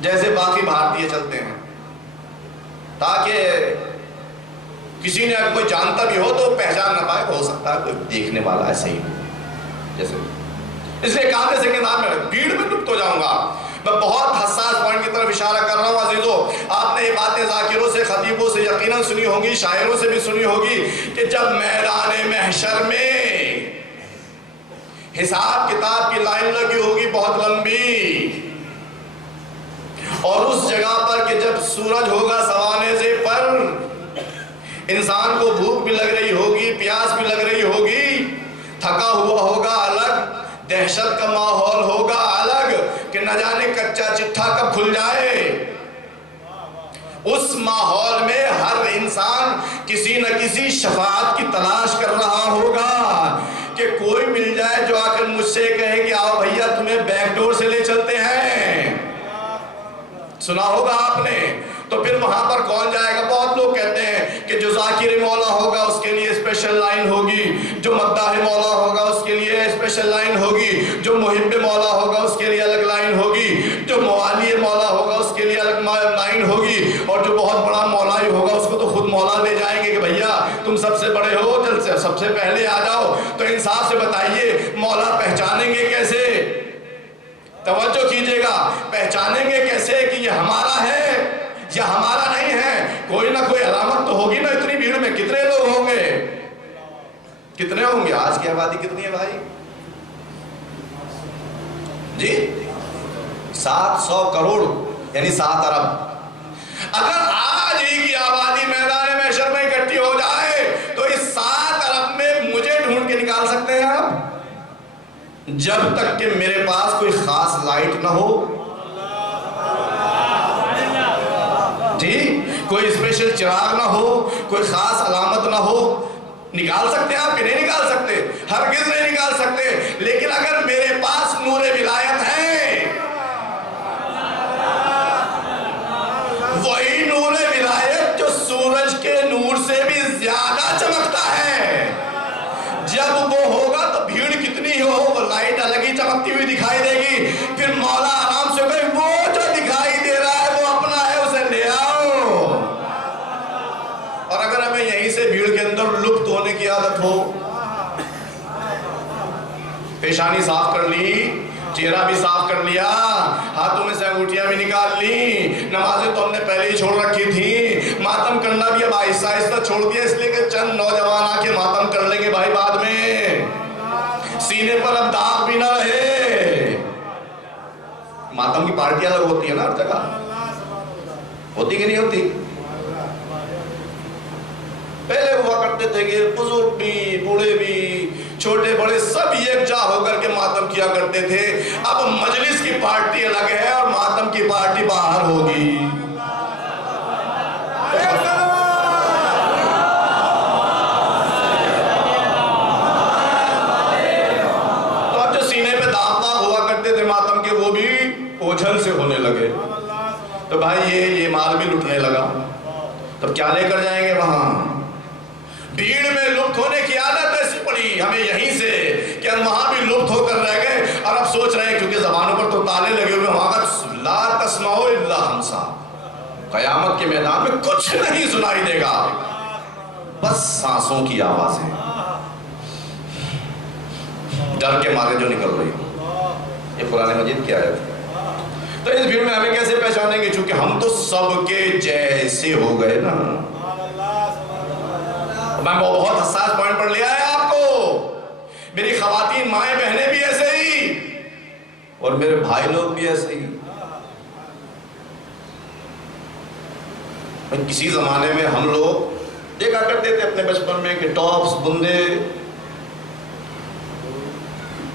جیسے باقی بھارتیہ چلتے ہیں، تاکہ کسی نے اگر کوئی جانتا بھی ہو تو پہچان نہ پائے. ہو سکتا ہے کوئی دیکھنے والا ایسے ہی جیسے. اس لیے کہاں سے کہ میں بھیڑ میں لپت ہو جاؤں گا. میں بہت حساس پوائنٹ کی طرف اشارہ کر رہا ہوں عزیزو. آپ نے یہ باتیں ذاکروں سے، خطیبوں سے یقیناً سنی ہوگی، شاعروں سے بھی سنی ہوگی کہ جب میدان محشر میں حساب کتاب کی لائن لگی ہوگی بہت لمبی، اور اس جگہ پر کہ جب سورج ہوگا سوانے پر، انسان کو بھوک بھی لگ رہی ہوگی، پیاس بھی لگ رہی ہوگی، تھکا ہوا ہوگا الگ، دہشت کا ماحول ہوگا الگ کہ نہ جانے کچا چٹھا کب کھل جائے. اس ماحول میں ہر انسان کسی نہ کسی شفاعت کی تلاش کر رہا ہوگا کہ کوئی مل جائے جو آ کر مجھ سے کہے کہ آؤ بھیا تمہیں بیک ڈور سے لے چلتے ہیں. سنا ہوگا آپ نے. تو پھر وہاں پر کون جائے گا؟ بہت لوگ کہتے ہیں کہ جو ذاکر مولا ہوگا اس کے لیے اسپیشل لائن ہوگی، جو مداح مولا ہوگا اس کے لیے اسپیشل لائن ہوگی، جو محب مولا ہوگا اس کے لیے الگ لائن ہوگی، جو موالی مولا ہوگا اس کے لیے الگ لائن ہوگی، اور جو بہت بڑا مولائی ہوگا اس کو تو خود مولا لے جائیں گے کہ بھیا تم سب سے بڑے ہو، جلد سے سب سے پہلے آ جاؤ. تو انصاف سے بتائیے مولا پہچانیں گے کیسے؟ توجہ کیجئے گا، پہچانیں گے کیسے کہ یہ ہمارا ہے یا ہمارا نہیں ہے؟ کوئی نہ کوئی علامت تو ہوگی نا. اتنی بھیڑ میں کتنے لوگ ہوں گے؟ کتنے ہوں گے؟ آج کی آبادی کتنی ہے بھائی جی؟ 700 کروڑ یعنی 7 ارب. اگر آج ہی کی آبادی میدان محشر میں اکٹھی ہو جائے تو اس 7 ارب میں مجھے ڈھونڈ کے نکال سکتے ہیں آپ؟ جب تک کہ میرے پاس کوئی خاص لائٹ نہ ہو جی، کوئی اسپیشل چراغ نہ ہو، کوئی خاص علامت نہ ہو. نکال سکتے ہیں آپ کہ نہیں نکال سکتے؟ ہرگز نہیں نکال سکتے. لیکن اگر میرے پاس نور ولایت ہے، وہی نور ولایت جو سورج کے نور سے بھی زیادہ چمکتا ہے، جب وہ ہوگا تو بھیڑ کتنی ہو وہ لائٹ الگ ہی چمکتی ہوئی دکھائی دے گی. پھر مولا آرام سے کہے وہ جو دکھائی دے رہا ہے وہ اپنا ہے، اسے لے آؤ. اور اگر ہمیں یہیں سے بھیڑ کے اندر لپت ہونے کی عادت ہو، پیشانی صاف کر لی، چہرہ بھی صاف کر لیا، ہاتھوں میں سے انگوٹھیاں بھی نکال لی، نمازیں تو ہم نے پہلے ہی چھوڑ رکھی تھی، ماتم کرنا بھی اب آہستہ آہستہ چھوڑ دیا، اس لیے کہ چند نوجوان آ کے ماتم کر لیں گے بھائی بعد میں، سینے پر اب داغ بھی نہ رہے۔ ماتم کی پارٹی الگ ہوتی ہے نا ہر جگہ، ہوتی کہ نہیں ہوتی؟ پہلے ہوا کرتے تھے کہ بزرگ بھی، بوڑھے بھی، چھوٹے بڑے سب یکجا ہو کر کے ماتم کیا کرتے تھے۔ اب مجلس کی پارٹی الگ ہے اور ماتم کی پارٹی باہر ہوگی۔ تو اب جو سینے پہ داغ ہوا کرتے تھے ماتم کے، وہ بھی اوجھل سے ہونے لگے، تو بھائی یہ مال بھی لٹنے لگا، تو کیا لے کر جائیں گے وہاں؟ بھیڑ میں لپت ہونے کی عادت ایسی پڑی ہمیں یہیں سے کہ ہم وہاں بھی لپت ہو کر رہ گئے، اور اب سوچ رہے ہیں کیونکہ زبانوں پر تو تالے لگے ہوئے، وہاں کا لا تسمعوا الا ہمسا، قیامت کے میدان میں کچھ نہیں سنائی دے گا، بس سانسوں کی آوازیں ڈر کے مارے جو نکل رہی۔ یہ قرآن مجید کی آیت ہے۔ تو اس بھیڑ میں ہمیں کیسے پہچانیں گے؟ چونکہ ہم تو سب کے جیسے ہو گئے نا۔ میں بہت حساس پوائنٹ پڑھ لیا ہے آپ کو، میری خواتین مائیں بہنیں بھی ایسے ہی اور میرے بھائی لوگ بھی ایسے ہی۔ کسی زمانے میں ہم لوگ دیکھا کرتے تھے اپنے بچپن میں کہ ٹاپس، بندے،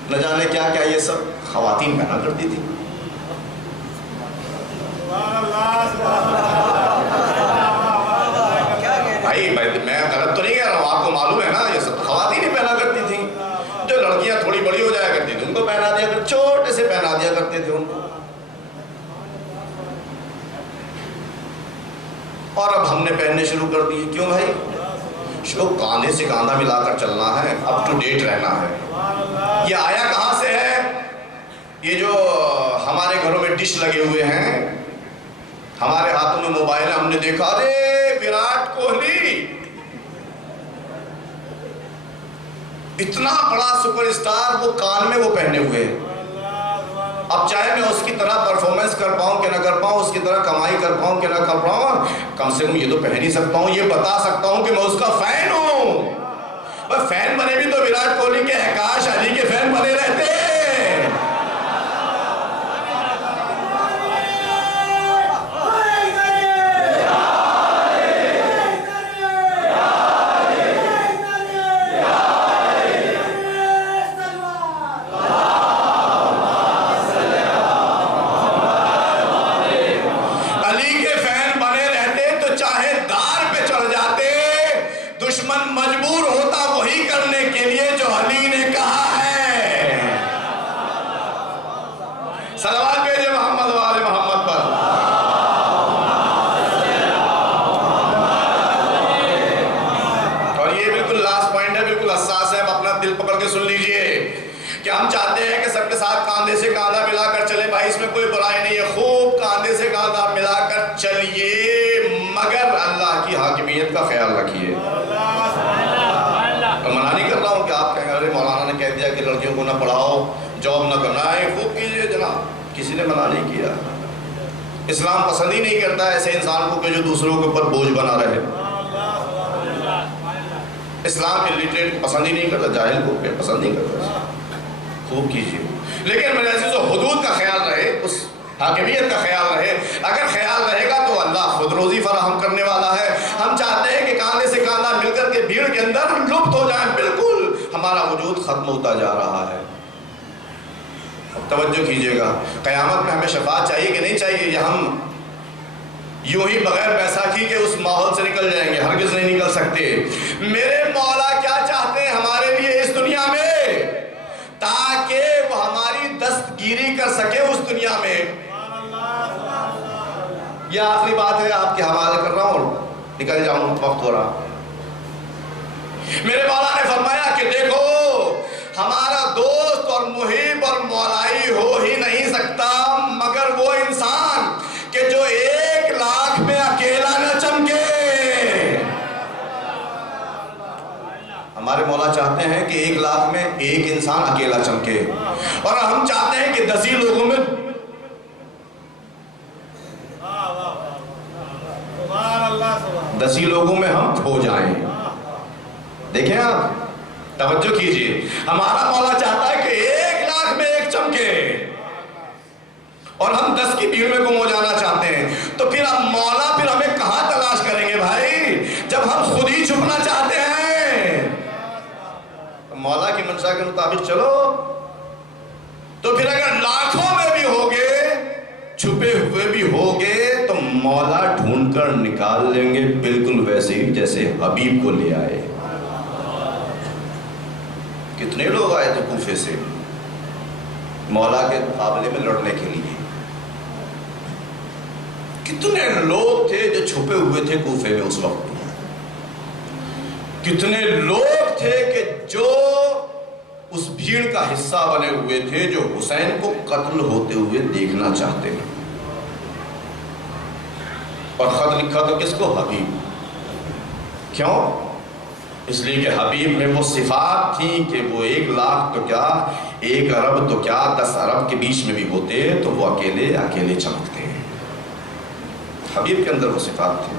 نہ جانے کیا کیا یہ سب خواتین پہنا کرتی تھی۔ بھائی میں غلط تو نہیں کہہ رہا ہوں، آپ کو معلوم ہے نا یہ سب خواتین ہی پہنا کرتی تھیں۔ جو لڑکیاں تھوڑی بڑی ہو جایا کرتی تھی ان کو پہنا دیا کرتے، چھوٹے سے پہنا دیا کرتے تھے ان کو۔ اور اب ہم نے پہننے شروع کر دیے۔ کیوں بھائی؟ شوق کاندھے سے کاندھا ملا کر چلنا ہے، اپ ٹو ڈیٹ رہنا ہے۔ یہ آیا کہاں سے ہے؟ یہ جو ہمارے گھروں میں ڈش لگے ہوئے ہیں، ہمارے ہاتھوں میں موبائل ہے، ہم نے دیکھا ارے وراٹ کوہلی اتنا بڑا سپر اسٹار، وہ کان میں وہ پہنے ہوئے ہیں۔ اب چاہے میں اس کی طرح پرفارمنس کر پاؤں کہ نہ کر پاؤں، اس کی طرح کمائی کر پاؤں کہ نہ کر پاؤں، کم سے کم یہ تو پہن ہی سکتا ہوں، یہ بتا سکتا ہوں کہ میں اس کا فین ہوں۔ فین بنے بھی تو وراٹ کوہلی کے، کاش علی کے فین بنے رہتے۔ ہم چاہتے ہیں کہ سب کے ساتھ کاندھے سے کاندھا ملا کر چلیں، بھائی اس میں کوئی برائی نہیں ہے، خوب کاندھے سے کاندھا ملا کر چلیے، مگر اللہ کی حاکمیت کا خیال رکھیے۔ میں منع نہیں کر رہا ہوں کہ آپ کہیں ارے مولانا نے کہہ دیا کہ لڑکیوں کو نہ پڑھاؤ، جاب نہ کرنا ہے، خوب کیجئے جناب، کسی نے منع نہیں کیا۔ اسلام پسند ہی نہیں کرتا ایسے انسان کو کہ جو دوسروں کے اوپر بوجھ بنا رہے۔ اسلام الٹریٹ کو پسند ہی نہیں کرتا، جاہل کو پسند نہیں کرتا، خوب کیجئے، لیکن میرے عزیزو حدود کا خیال رہے، اس حاکمیت کا خیال رہے۔ اگر خیال رہے گا تو اللہ خود روزی فراہم کرنے والا ہے۔ ہم چاہتے ہیں کہ کاندھے سے کاندھا مل کر کے بھیڑ کے اندر ہم لپت ہو جائیں، بالکل ہمارا وجود ختم ہوتا جا رہا ہے۔ اب توجہ کیجئے گا، قیامت میں ہمیں شفاعت چاہیے کہ نہیں چاہیے؟ یا ہم یوں ہی بغیر بیساکھی کے اس ماحول سے نکل جائیں گے؟ ہرگز نہیں نکل سکتے۔ میرے مولا کیا چاہتے ہیں ہمارے لیے اس دنیا میں؟ تاکہ وہ ہماری دستگیری کر سکے اس دنیا میں۔ یہ آخری بات ہے، آپ کے حوالے کر رہا ہوں، نکل جاؤں، وقت ہو رہا۔ میرے مولا نے فرمایا کہ دیکھو ہمارا دوست اور محب اور مولائی ہو ہی نہیں سکتا مگر وہ انسان کہ جو 1,00,000 میں اکیلا نہ چمکے۔ ہمارے مولا مولا چاہتے ہیں کہ 1 لاکھ میں 1 انسان اکیلا چمکے، اور ہم چاہتے ہیں کہ 10 ہی لوگوں میں 10 ہی لوگوں میں ہم کھو جائیں۔ دیکھیں آپ توجہ کیجئے، ہمارا مولا چاہتا ہے کہ 1 لاکھ میں 1 چمکے، اور ہم 10 کی بھیڑ میں گم ہو جانا چاہتے ہیں۔ تو پھر اب مولا پھر ہمیں کہاں تلاش کریں گے بھائی، جب ہم خود ہی چھپنا چاہتے ہیں؟ مولا کی منشا کے مطابق چلو، تو پھر اگر لاکھوں میں بھی ہوگے، چھپے ہوئے بھی ہوگے، تو مولا ڈھونڈ کر نکال لیں گے، بالکل ویسے ہی جیسے حبیب کو لے آئے۔ کتنے لوگ آئے تھے کوفے سے مولا کے مقابلے میں لڑنے کے لیے؟ کتنے لوگ تھے جو چھپے ہوئے تھے کوفے میں اس وقت؟ کتنے لوگ تھے کہ جو اس بھیڑ کا حصہ بنے ہوئے تھے، جو حسین کو قتل ہوتے ہوئے دیکھنا چاہتے ہیں؟ اور خط لکھا تو کس کو؟ حبیب۔ کیوں؟ اس لیے کہ حبیب میں وہ صفات تھیں کہ وہ 1 لاکھ تو کیا، 1 ارب تو کیا، 10 ارب کے بیچ میں بھی ہوتے تو وہ اکیلے چمکتے ہیں۔ حبیب کے اندر وہ صفات تھی۔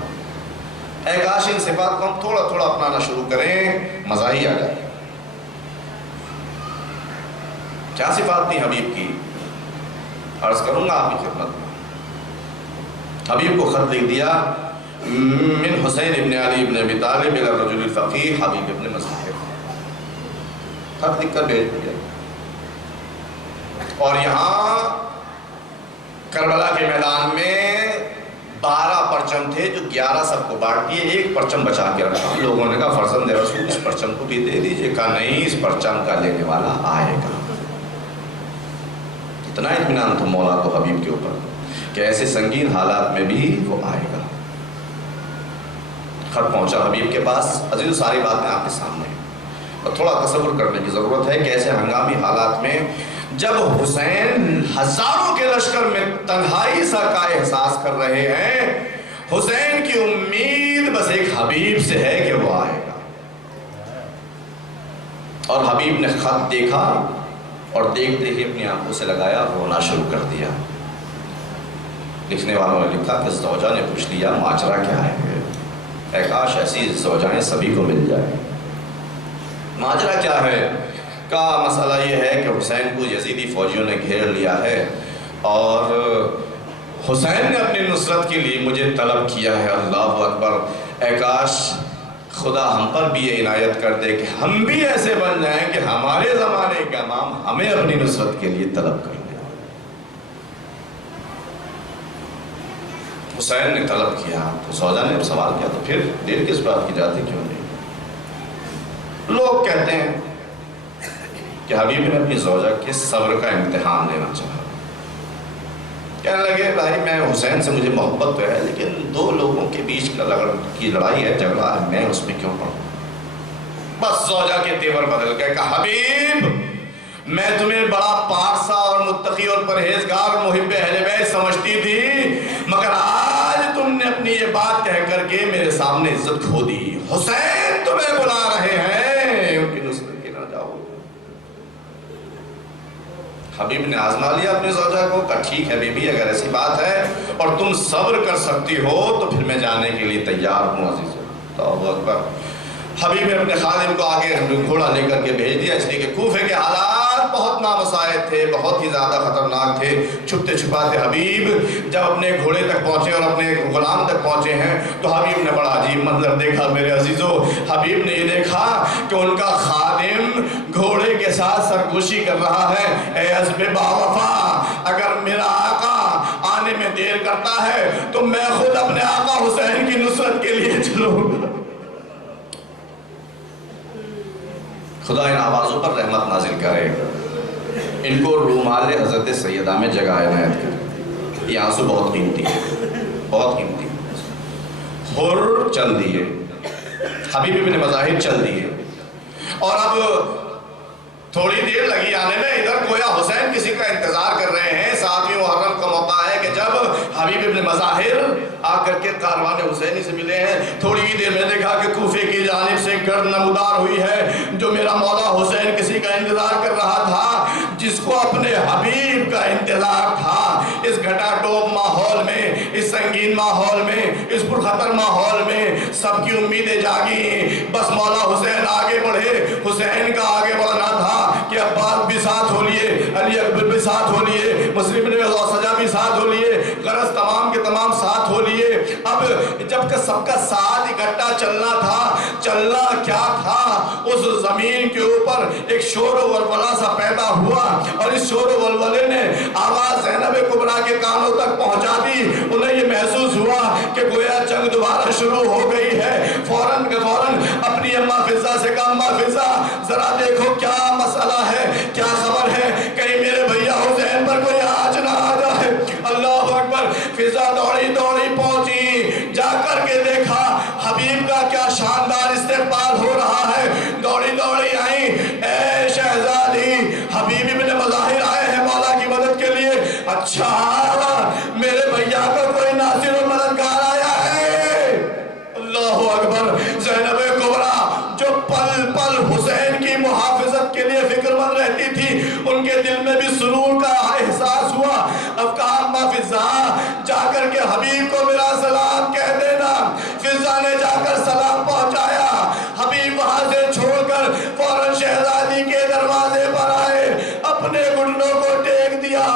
اے کاش ان صفات کو ہم تھوڑا تھوڑا اپنانا شروع کریں، مزہ ہی آ جائے۔ کیا صفات تھی حبیب کی؟ عرض کروں گا آپ کی خدمت میں۔ حبیب کو خط لکھ دیا، من حسین ابن علی ابن ابی طالب الى الرجل الفقیہ حبیب ابن مظاہر، خط لکھ کر بھیج دیا۔ اور یہاں کربلا کے میدان میں 12 پرچم تھے، جو 11 سب کو بانٹ دیے، 1 پرچم بچا کے رکھا۔ لوگوں نے کہا فرزند رسول اس پرچم کو بھی دے دیجئے، کہا نہیں، اس پرچم کا لینے والا آئے گا۔ اتنا اطمینان تھا مولا کو حبیب کے اوپر کہ ایسے سنگین حالات میں بھی وہ آئے گا۔ خط پہنچا حبیب کے پاس۔ عزیز ساری باتیں آپ کے سامنے ہیں، اور تھوڑا تصور کرنے کی ضرورت ہے کہ ایسے ہنگامی حالات میں جب حسین ہزاروں کے لشکر میں تنہائی سا کا احساس کر رہے ہیں، حسین کی امید بس ایک حبیب سے ہے کہ وہ آئے گا۔ اور حبیب نے خط دیکھا اور دیکھتے ہی اپنی آنکھوں سے لگایا، رونا شروع کر دیا۔ لکھنے والوں نے لکھا کہ زوجہ نے پوچھ لیا ماجرا کیا ہے؟ اے کاش ایسی زوجائیں سبھی کو مل جائے۔ ماجرا کیا ہے؟ کا مسئلہ یہ ہے کہ حسین کو یزیدی فوجیوں نے گھیر لیا ہے، اور حسین نے اپنی نصرت کے لیے مجھے طلب کیا ہے۔ اللہ اکبر! اے کاش خدا ہم پر بھی یہ عنایت کر دے کہ ہم بھی ایسے بن جائیں کہ ہمارے زمانے کا امام ہمیں اپنی نصرت کے لیے طلب کر دے۔ حسین نے طلب کیا تو زوجہ نے سوال کیا، تو پھر دیر کس بات کی جاتی کیوں نہیں؟ لوگ کہتے ہیں کہ حبیب نے اپنی زوجہ کے صبر کا امتحان لینا چاہا۔ کہنے لگے بھائی میں حسین سے مجھے محبت تو ہے، لیکن 2 لوگوں کے بیچ کی لڑائی ہے، جھگڑا ہے، میں اس میں کیوں پڑھوں؟ بس زوجہ کے تیور بدل گئے، کہا حبیب میں تمہیں بڑا پارسا اور متقی اور پرہیزگار اور محب اہل بیت سمجھتی تھی، مگر آج تم نے اپنی یہ بات کہہ کر کے میرے سامنے عزت کھو دی۔ حسین تمہیں بلا رہے ہیں، ان کی نصرت کی نہ جاؤ۔ حبیب نے آزما لیا اپنی زوجہ کو، کہا ٹھیک ہے بی بی، اگر ایسی بات ہے اور تم صبر کر سکتی ہو تو پھر میں جانے کے لیے تیار ہوں۔ عزیز اللہ اکبر! حبیب نے اپنے خادم کو آگے گھوڑا لے کر کے بھیج دیا، اس لیے کہ کوفے کے حالات بہت نامساعد تھے، بہت ہی زیادہ خطرناک تھے۔ چھپتے چھپاتے حبیب جب اپنے گھوڑے تک پہنچے اور اپنے غلام تک پہنچے ہیں تو حبیب نے بڑا عجیب منظر دیکھا میرے عزیزو۔ حبیب نے یہ دیکھا کہ ان کا خادم گھوڑے کے ساتھ سرگوشی کر رہا ہے، اے عزب باوفا، اگر میرا آقا آنے میں دیر کرتا ہے تو میں خود اپنے آقا حسین کی نصرت کے لیے چلوں گا۔ خدا ان آوازوں پر رحمت نازل کرے، ان کو رومال حضرت سیدہ میں جگہ عنایت کرے۔ یہ آنسو بہت قیمتی ہے، بہت قیمتی ہے۔ حر چل دیے، حبیب ابن مظاہر چل دیے، اور اب تھوڑی دیر لگی آنے میں، ادھر گویا حسین کسی کا انتظار کر رہے ہیں۔ 7ویں محرم کا موقع ہے کہ جب حبیب ابن مظاہر آ کر کے کاروان حسینی سے ملے ہیں. تھوڑی ہی دیر میں دیکھا کہ کوفے کی جانب سے گرد نمودار ہوئی ہے جو میرا مولا حسین کسی کا انتظار کر رہا تھا, جس کو اپنے حبیب کا انتظار تھا. اس گھٹا ٹوپ ماحول میں, اس سنگین ماحول میں, اس پرخطر ماحول میں سب کی امیدیں جاگی. بس مولا حسین آگے بڑھے. حسین کا آگے بڑھنا تھا کہ عباس بھی ساتھ ہو لیے, علی اکبر بھی ساتھ ہو لیے, مسلم بن سجا بھی ساتھ ہو لیے, غرض تمام کے تمام ساتھ ہو لیے. اب جب کہ سب کا ساتھ اکٹھا چلنا تھا, چلنا کیا تھا, اس زمین کے اوپر ایک شور و ولولہ سا پیدا ہوا, اور اس شور و ولولے نے آواز زینب کبریٰ کے کانوں تک پہنچا دی. انہیں یہ محسوس ہوا کہ گویا جنگ دوبارہ شروع ہو گئی ہے. فوراً اپنی اماں فضہ سے کہا, اماں فضہ ذرا دیکھو کیا مسئلہ ہے, کیا خبر ہے, کہیں میرے بھیا حسین پر کوئی آج نہ آ جائے. اللہ اکبر. فضہ دوڑی دوڑی پہنچی, جا کر کے دیکھا حبیب کا کیا شاندار استقبال ہو رہا ہے. دوڑی دوڑی آئی, اے شہزادی حبیب ابن مظاہر آئے ہیں مولا کی مدد کے لیے. اچھا میرے بھیا کا کوئی ناصر و مددگار آیا ہے. اللہ اکبر. زینب کبریٰ جو پل پل حسین کی محافظت کے لیے فکر مند رہتی تھی, ان کے دل میں بھی سرور کا احساس ہوا. اب کہا اماں فضہ جا کر کے حبیب کو میرا سلام کہہ دینا. فضہ نے جا کر سلام پہنچایا. حبیب وہاں سے چھوڑ کر فوراً شہزادی کے دروازے پر آئے, اپنے گھٹنوں کو ٹیک دیا,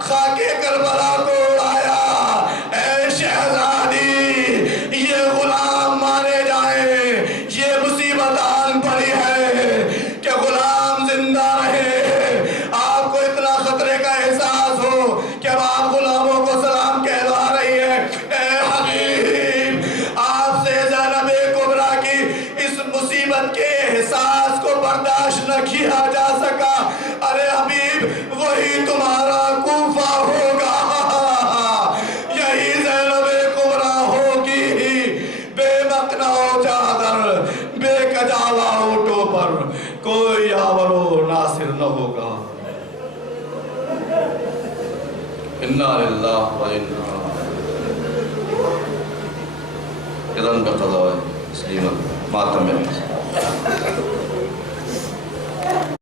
خاک کربلا کو اڑایا. اے شہزادی یہ غلام مارے جائیں, یہ مصیبت آن پڑی ہے کہ غلام زندہ رہے. آپ کو اتنا خطرے کا احساس ہو کہ اب آپ غلاموں کو سلام کہلوا رہی ہے. اے حبیب آپ سے زینب کبریٰ کی اس مصیبت کے احساس کو برداشت نہ کیا جا سکا. ارے حبیب وہی تمہارا کوفہ ہوگا, یہی زینب کبریٰ ہوگی. بے مقنع و چادر, بے کجاوا اونٹوں پر کوئی آور و ناصر نہ ہوگا. انا للہ و انا اذن بقضاء تسلیما ماتم.